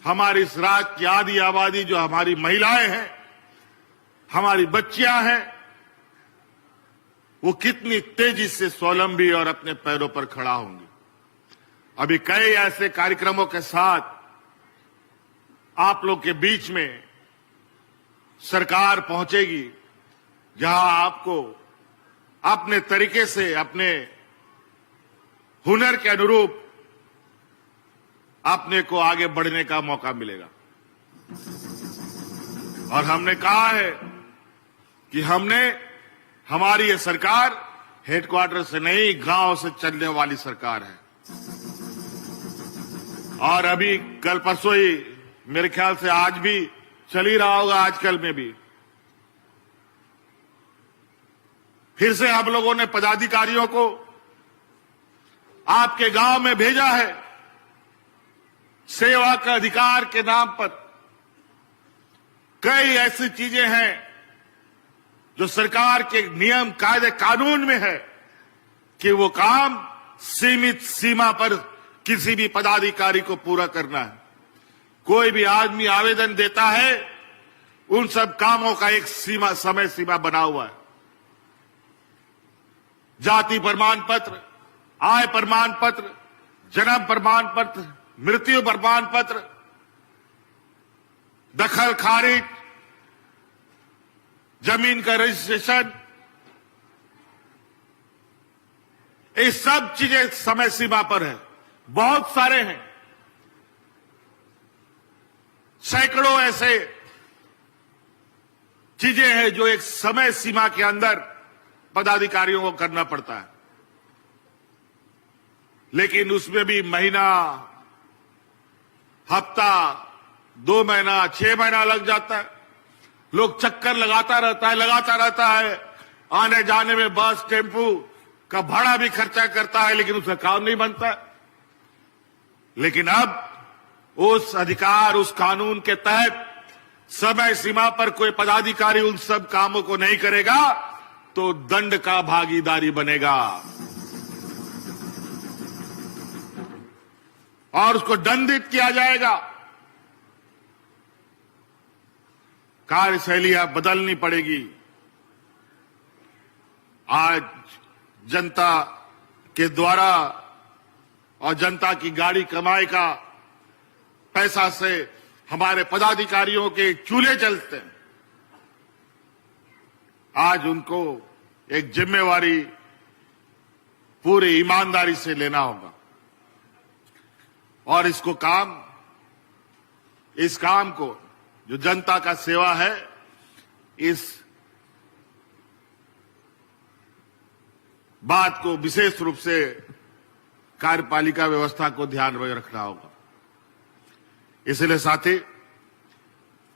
हमारी इस राज्य की आधी आबादी, जो हमारी महिलाएं हैं, हमारी बच्चियां हैं, वो कितनी तेजी से स्वावलंबी और अपने पैरों पर खड़ा होंगी। अभी कई ऐसे कार्यक्रमों के साथ आप लोग के बीच में सरकार पहुंचेगी जहां आपको अपने तरीके से, अपने हुनर के अनुरूप अपने को आगे बढ़ने का मौका मिलेगा। और हमने कहा है कि हमारी ये सरकार हेडक्वार्टर से नहीं, गांव से चलने वाली सरकार है। और अभी कल परसों ही, मेरे ख्याल से आज भी चल ही रहा होगा, आजकल में भी फिर से हम लोगों ने पदाधिकारियों को आपके गांव में भेजा है। सेवा का अधिकार के नाम पर कई ऐसी चीजें हैं जो सरकार के नियम, कायदे, कानून में है कि वो काम सीमित सीमा पर किसी भी पदाधिकारी को पूरा करना है। कोई भी आदमी आवेदन देता है, उन सब कामों का एक समय सीमा बना हुआ है। जाति प्रमाण पत्र, आय प्रमाण पत्र, जन्म प्रमाण पत्र, मृत्यु प्रमाण पत्र, दखल खारिज, जमीन का रजिस्ट्रेशन, ये सब चीजें समय सीमा पर है, बहुत सारे हैं, सैकड़ों ऐसे चीजें हैं जो एक समय सीमा के अंदर पदाधिकारियों को करना पड़ता है, लेकिन उसमें भी महीना, हफ्ता, 2 महीना, 6 महीना लग जाता है। लोग चक्कर लगाता रहता है, आने जाने में बस टेम्पू का भाड़ा भी खर्चा करता है, लेकिन उसका काम नहीं बनता। लेकिन अब उस अधिकार, उस कानून के तहत समय सीमा पर कोई पदाधिकारी उन सब कामों को नहीं करेगा तो दंड का भागीदारी बनेगा और उसको दंडित किया जाएगा। कार्यशैली अब बदलनी पड़ेगी। आज जनता के द्वारा और जनता की गाड़ी कमाई का पैसा से हमारे पदाधिकारियों के चूल्हे चलते हैं। आज उनको एक जिम्मेवारी पूरी ईमानदारी से लेना होगा और इस काम को जो जनता का सेवा है, इस बात को विशेष रूप से कार्यपालिका व्यवस्था को ध्यान में रखना होगा। इसलिए साथी,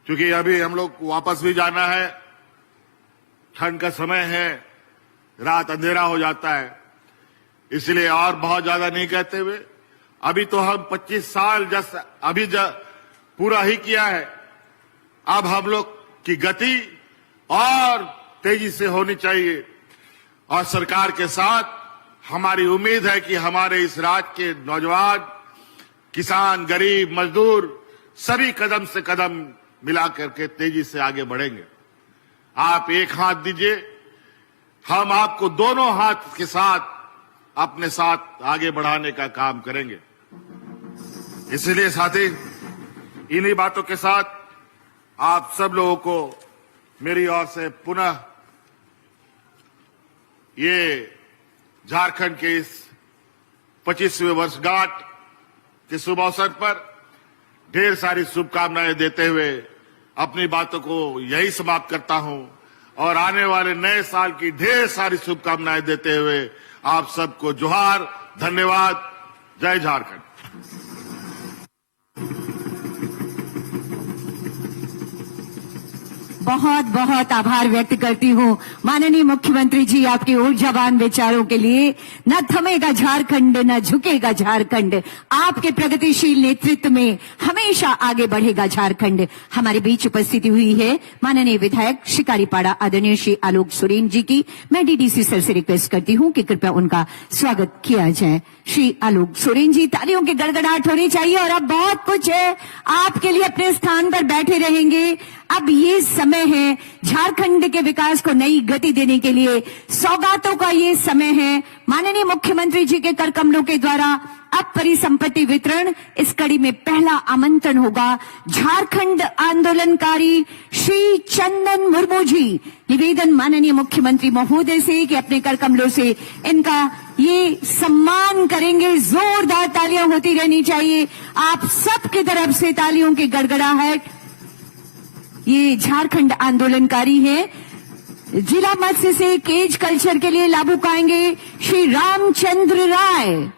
क्योंकि अभी हम लोग वापस भी जाना है, ठंड का समय है, रात अंधेरा हो जाता है, इसलिए और बहुत ज्यादा नहीं कहते हुए, अभी तो हम 25 साल पूरा ही किया है। अब हम लोग की गति और तेजी से होनी चाहिए और सरकार के साथ हमारी उम्मीद है कि हमारे इस राज्य के नौजवान, किसान, गरीब, मजदूर सभी कदम से कदम मिला करके तेजी से आगे बढ़ेंगे। आप एक हाथ दीजिए, हम आपको दोनों हाथ के साथ अपने साथ आगे बढ़ाने का काम करेंगे। इसलिए साथी, इन्हीं बातों के साथ आप सब लोगों को मेरी ओर से पुनः ये झारखंड के इस 25वें वर्षगांठ के शुभ अवसर पर ढेर सारी शुभकामनाएं देते हुए अपनी बातों को यही समाप्त करता हूं और आने वाले नए साल की ढेर सारी शुभकामनाएं देते हुए आप सबको जोहार, धन्यवाद, जय झारखंड। बहुत बहुत आभार व्यक्त करती हूँ माननीय मुख्यमंत्री जी, आपके ऊर्जावान विचारों के लिए। न थमेगा झारखंड, न झुकेगा झारखंड, आपके प्रगतिशील नेतृत्व में हमेशा आगे बढ़ेगा झारखंड। हमारे बीच उपस्थिति हुई है माननीय विधायक शिकारीपाड़ा आदरणीय श्री आलोक सोरेन जी की। मैं डीडीसी सर से रिक्वेस्ट करती हूँ कि कृपया उनका स्वागत किया जाए। श्री आलोक सोरेन जी, तालियों की गड़गड़ाहट होनी चाहिए। और अब बहुत कुछ है, आपके लिए अपने स्थान पर बैठे रहेंगे। अब ये समय है झारखंड के विकास को नई गति देने के लिए, सौगातों का ये समय है। माननीय मुख्यमंत्री जी के कर कमलों के द्वारा अब परिसंपत्ति वितरण, इस कड़ी में पहला आमंत्रण होगा झारखंड आंदोलनकारी श्री चंदन मुर्मू जी। निवेदन माननीय मुख्यमंत्री महोदय से कि अपने कर कमलों से इनका ये सम्मान करेंगे। जोरदार तालियां होती रहनी चाहिए आप सबकी तरफ से, तालियों की गड़गड़ाहट। ये झारखंड आंदोलनकारी है। जिला मत्स्य से केज कल्चर के लिए लाभुक आएंगे श्री रामचंद्र राय।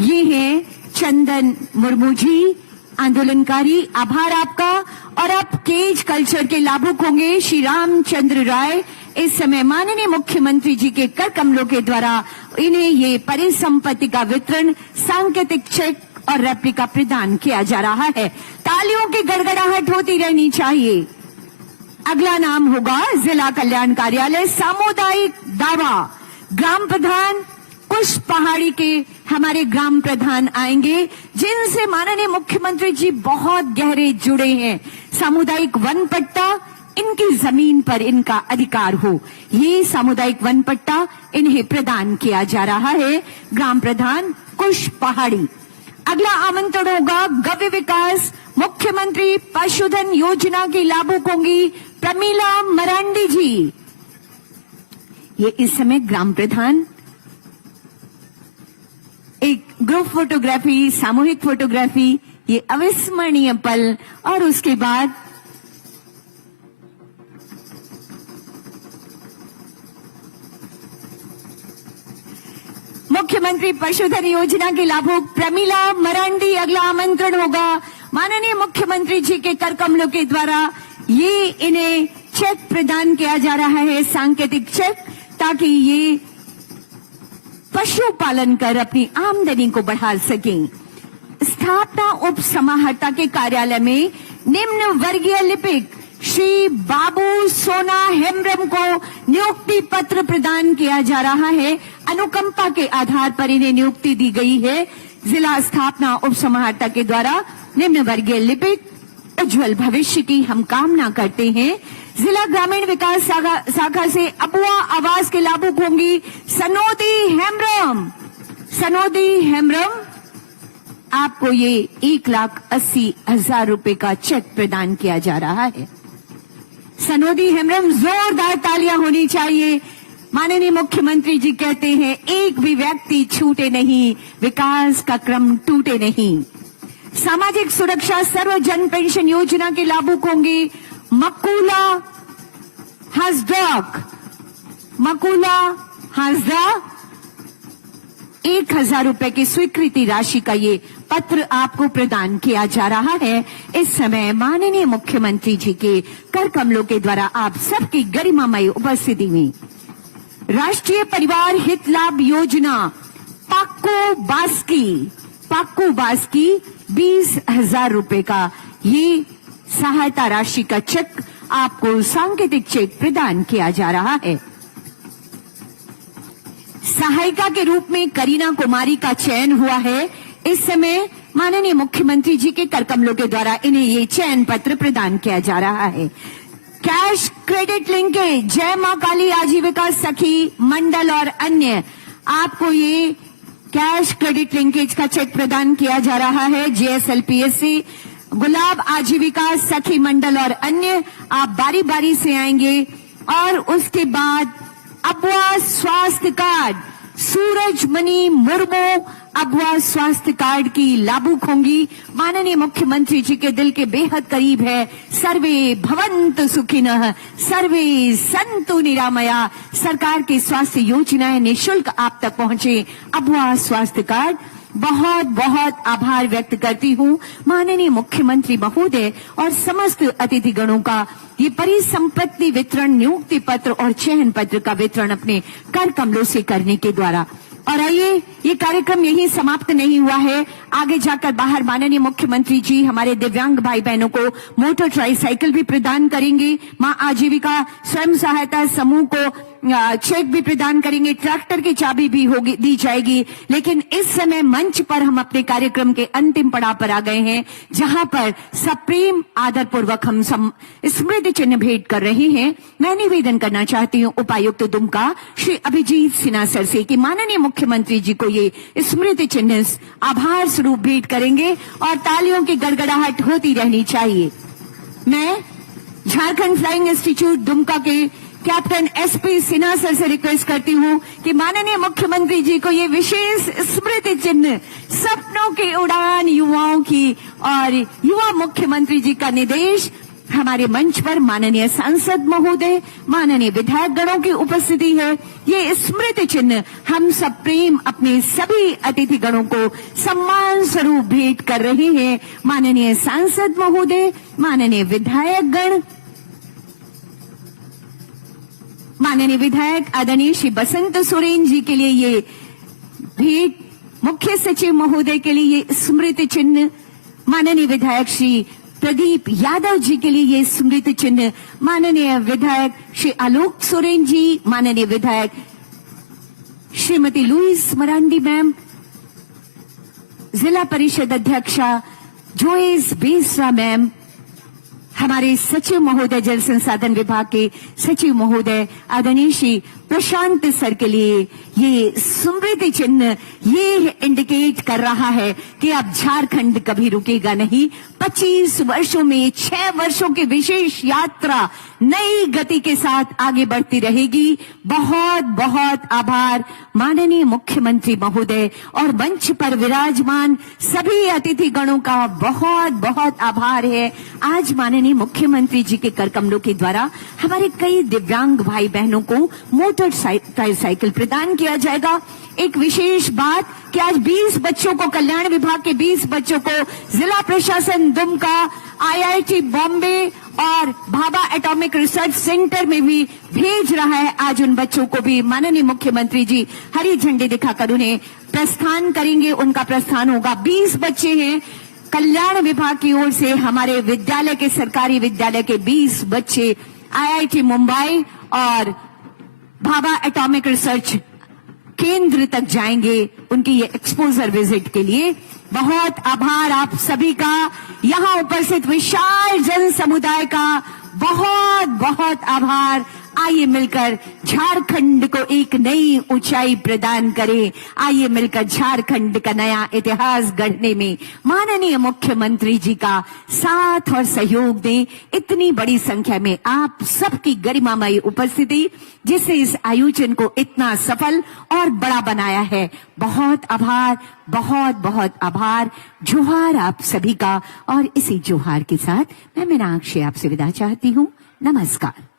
ये है चंदन मुर्मू जी, आंदोलनकारी। आभार आपका। और अब केज कल्चर के लाभुक होंगे श्री रामचंद्र राय। इस समय माननीय मुख्यमंत्री जी के कर कमलों के द्वारा इन्हें ये परिसंपत्ति का वितरण, सांकेतिक चेक और रेप्लिका प्रदान किया जा रहा है। तालियों की गड़गड़ाहट होती रहनी चाहिए। अगला नाम होगा जिला कल्याण कार्यालय सामुदायिक दावा। ग्राम प्रधान कुश पहाड़ी के हमारे ग्राम प्रधान आएंगे, जिनसे माननीय मुख्यमंत्री जी बहुत गहरे जुड़े हैं। सामुदायिक वन पट्टा, इनकी जमीन पर इनका अधिकार हो, ये सामुदायिक वन पट्टा इन्हें प्रदान किया जा रहा है। ग्राम प्रधान कुश पहाड़ी। अगला आमंत्रण होगा गव्य विकास, मुख्यमंत्री पशुधन योजना की लाभुक होंगी प्रमीला मरांडी जी। ये इस समय ग्राम प्रधान ग्रुप फोटोग्राफी, सामूहिक फोटोग्राफी, ये अविस्मरणीय पल। और उसके बाद मुख्यमंत्री पशुधन योजना के लाभुक प्रमिला मरांडी, अगला आमंत्रण होगा माननीय मुख्यमंत्री जी के कर कमलों के द्वारा। ये इन्हें चेक प्रदान किया जा रहा है, सांकेतिक चेक, ताकि ये पशुपालन कर अपनी आमदनी को बढ़ा सकें। स्थापना उप समाहर्ता के कार्यालय में निम्न वर्गीय लिपिक श्री बाबू सोना हेम्ब्रम को नियुक्ति पत्र प्रदान किया जा रहा है। अनुकंपा के आधार पर इन्हें नियुक्ति दी गई है। जिला स्थापना उप समाहर्ता के द्वारा निम्न वर्गीय लिपिक उज्जवल भविष्य की हम कामना करते हैं। जिला ग्रामीण विकास शाखा से अबुआ आवास के लाभुक होंगी सनोदी हेम्ब्रम। सनोदी हेम्ब्रम, आपको ये 1,80,000 रुपए का चेक प्रदान किया जा रहा है। सनोदी हेम्ब्रम, जोरदार तालियां होनी चाहिए। माननीय मुख्यमंत्री जी कहते हैं एक भी व्यक्ति छूटे नहीं, विकास का क्रम टूटे नहीं। सामाजिक सुरक्षा सर्व जन पेंशन योजना के लाभुक होंगे मकूला हसदा। मकूला हसदा, 1,000 रुपए की स्वीकृति राशि का ये पत्र आपको प्रदान किया जा रहा है। इस समय माननीय मुख्यमंत्री जी के कर कमलों के द्वारा आप सबकी गरिमामय उपस्थिति में राष्ट्रीय परिवार हित लाभ योजना पाक्को बास्की 20,000 रुपए का ये सहायता राशि का चेक आपको सांकेतिक चेक प्रदान किया जा रहा है। सहायिका के रूप में करीना कुमारी का चयन हुआ है। इस समय माननीय मुख्यमंत्री जी के कर कमलों के द्वारा इन्हें ये चयन पत्र प्रदान किया जा रहा है। कैश क्रेडिट लिंकेज जय मां काली आजीविका सखी मंडल और अन्य, आपको ये कैश क्रेडिट लिंकेज का चेक प्रदान किया जा रहा है। JSLPSC गुलाब आजीविका सखी मंडल और अन्य, आप बारी बारी से आएंगे। और उसके बाद अबुआ स्वास्थ्य कार्ड सूरजमणि मुर्मू, अबुआ स्वास्थ्य कार्ड की लाभुक होंगी। माननीय मुख्यमंत्री जी के दिल के बेहद करीब है। सर्वे भवन्तु सुखिनः, सर्वे सन्तु निरामया। सरकार की स्वास्थ्य योजनाएं निःशुल्क आप तक पहुंचे। अबुआ स्वास्थ्य कार्ड, बहुत बहुत आभार व्यक्त करती हूँ माननीय मुख्यमंत्री महोदय और समस्त अतिथिगणों का। ये परिसंपत्ति वितरण, नियुक्ति पत्र और चयन पत्र का वितरण अपने कर कमलों से करने के द्वारा। और आइए, ये कार्यक्रम यहीं समाप्त नहीं हुआ है। आगे जाकर बाहर माननीय मुख्यमंत्री जी हमारे दिव्यांग भाई बहनों को मोटर ट्राईसाइकिल भी प्रदान करेंगे। मां आजीविका स्वयं सहायता समूह को चेक भी प्रदान करेंगे। ट्रैक्टर की चाबी भी होगी, दी जाएगी। लेकिन इस समय मंच पर हम अपने कार्यक्रम के अंतिम पड़ाव पर आ गए हैं, जहां पर सप्रेम आदर पूर्वक हम स्मृति चिन्ह भेंट कर रहे हैं। मैं निवेदन करना चाहती हूं उपायुक्त दुमका श्री अभिजीत सिन्हा सर से कि माननीय मुख्यमंत्री जी को ये स्मृति चिन्ह आभार स्वरूप भेंट करेंगे और तालियों की गड़गड़ाहट होती रहनी चाहिए। मैं झारखंड फ्लाइंग इंस्टीट्यूट दुमका के कैप्टन SP सिन्हा सर से रिक्वेस्ट करती हूं कि माननीय मुख्यमंत्री जी को ये विशेष स्मृति चिन्ह सपनों की उड़ान युवाओं की और युवा मुख्यमंत्री जी का निर्देश हमारे मंच पर माननीय सांसद महोदय, माननीय विधायक गणों की उपस्थिति है। ये स्मृति चिन्ह हम सब प्रेम अपने सभी अतिथि गणों को सम्मान स्वरूप भेंट कर रहे हैं। माननीय सांसद महोदय, माननीय विधायक गण, माननीय विधायक आदरणीय श्री बसंत सोरेन जी के लिए ये भेंट, मुख्य सचिव महोदय के लिए ये स्मृति चिन्ह, माननीय विधायक श्री प्रदीप यादव जी के लिए ये स्मृति चिन्ह, माननीय विधायक श्री आलोक सोरेन जी, माननीय विधायक श्रीमती लुईस मरांडी मैम, जिला परिषद अध्यक्षा जोइस बेसरा मैम, हमारे सचिव महोदय जल संसाधन विभाग के सचिव महोदय आदरणीय श्री प्रशांत सर के लिए ये स्मृति चिन्ह ये इंडिकेट कर रहा है कि अब झारखंड कभी रुकेगा नहीं। 25 वर्षों में 6 वर्षों की विशेष यात्रा नई गति के साथ आगे बढ़ती रहेगी। बहुत बहुत आभार माननीय मुख्यमंत्री महोदय और मंच पर विराजमान सभी अतिथि गणों का बहुत बहुत आभार है। आज माननीय मुख्यमंत्री जी के कर कमलों के द्वारा हमारे कई दिव्यांग भाई बहनों को मोटरसाइकिल प्रदान किया जाएगा। एक विशेष बात कि आज 20 बच्चों को कल्याण विभाग के 20 बच्चों को जिला प्रशासन दुमका, IIT बॉम्बे और भाभा एटॉमिक रिसर्च सेंटर में भी भेज रहा है। आज उन बच्चों को भी माननीय मुख्यमंत्री जी हरी झंडी दिखाकर उन्हें प्रस्थान करेंगे। उनका प्रस्थान होगा। 20 बच्चे हैं कल्याण विभाग की ओर से हमारे विद्यालय के सरकारी विद्यालय के 20 बच्चे IIT मुंबई और भाभा एटॉमिक रिसर्च केंद्र तक जाएंगे उनकी ये एक्सपोजर विजिट के लिए। बहुत आभार आप सभी का, यहाँ उपस्थित विशाल जन समुदाय का बहुत बहुत आभार। आइए मिलकर झारखंड को एक नई ऊंचाई प्रदान करें। आइए मिलकर झारखंड का नया इतिहास गढ़ने में माननीय मुख्यमंत्री जी का साथ और सहयोग दें। इतनी बड़ी संख्या में आप सबकी गरिमामयी उपस्थिति जिससे इस आयोजन को इतना सफल और बड़ा बनाया है। बहुत आभार, बहुत बहुत आभार। जोहार आप सभी का। और इसी जोहार के साथ मैं मीनाक्षी आपसे विदा चाहती हूँ। नमस्कार।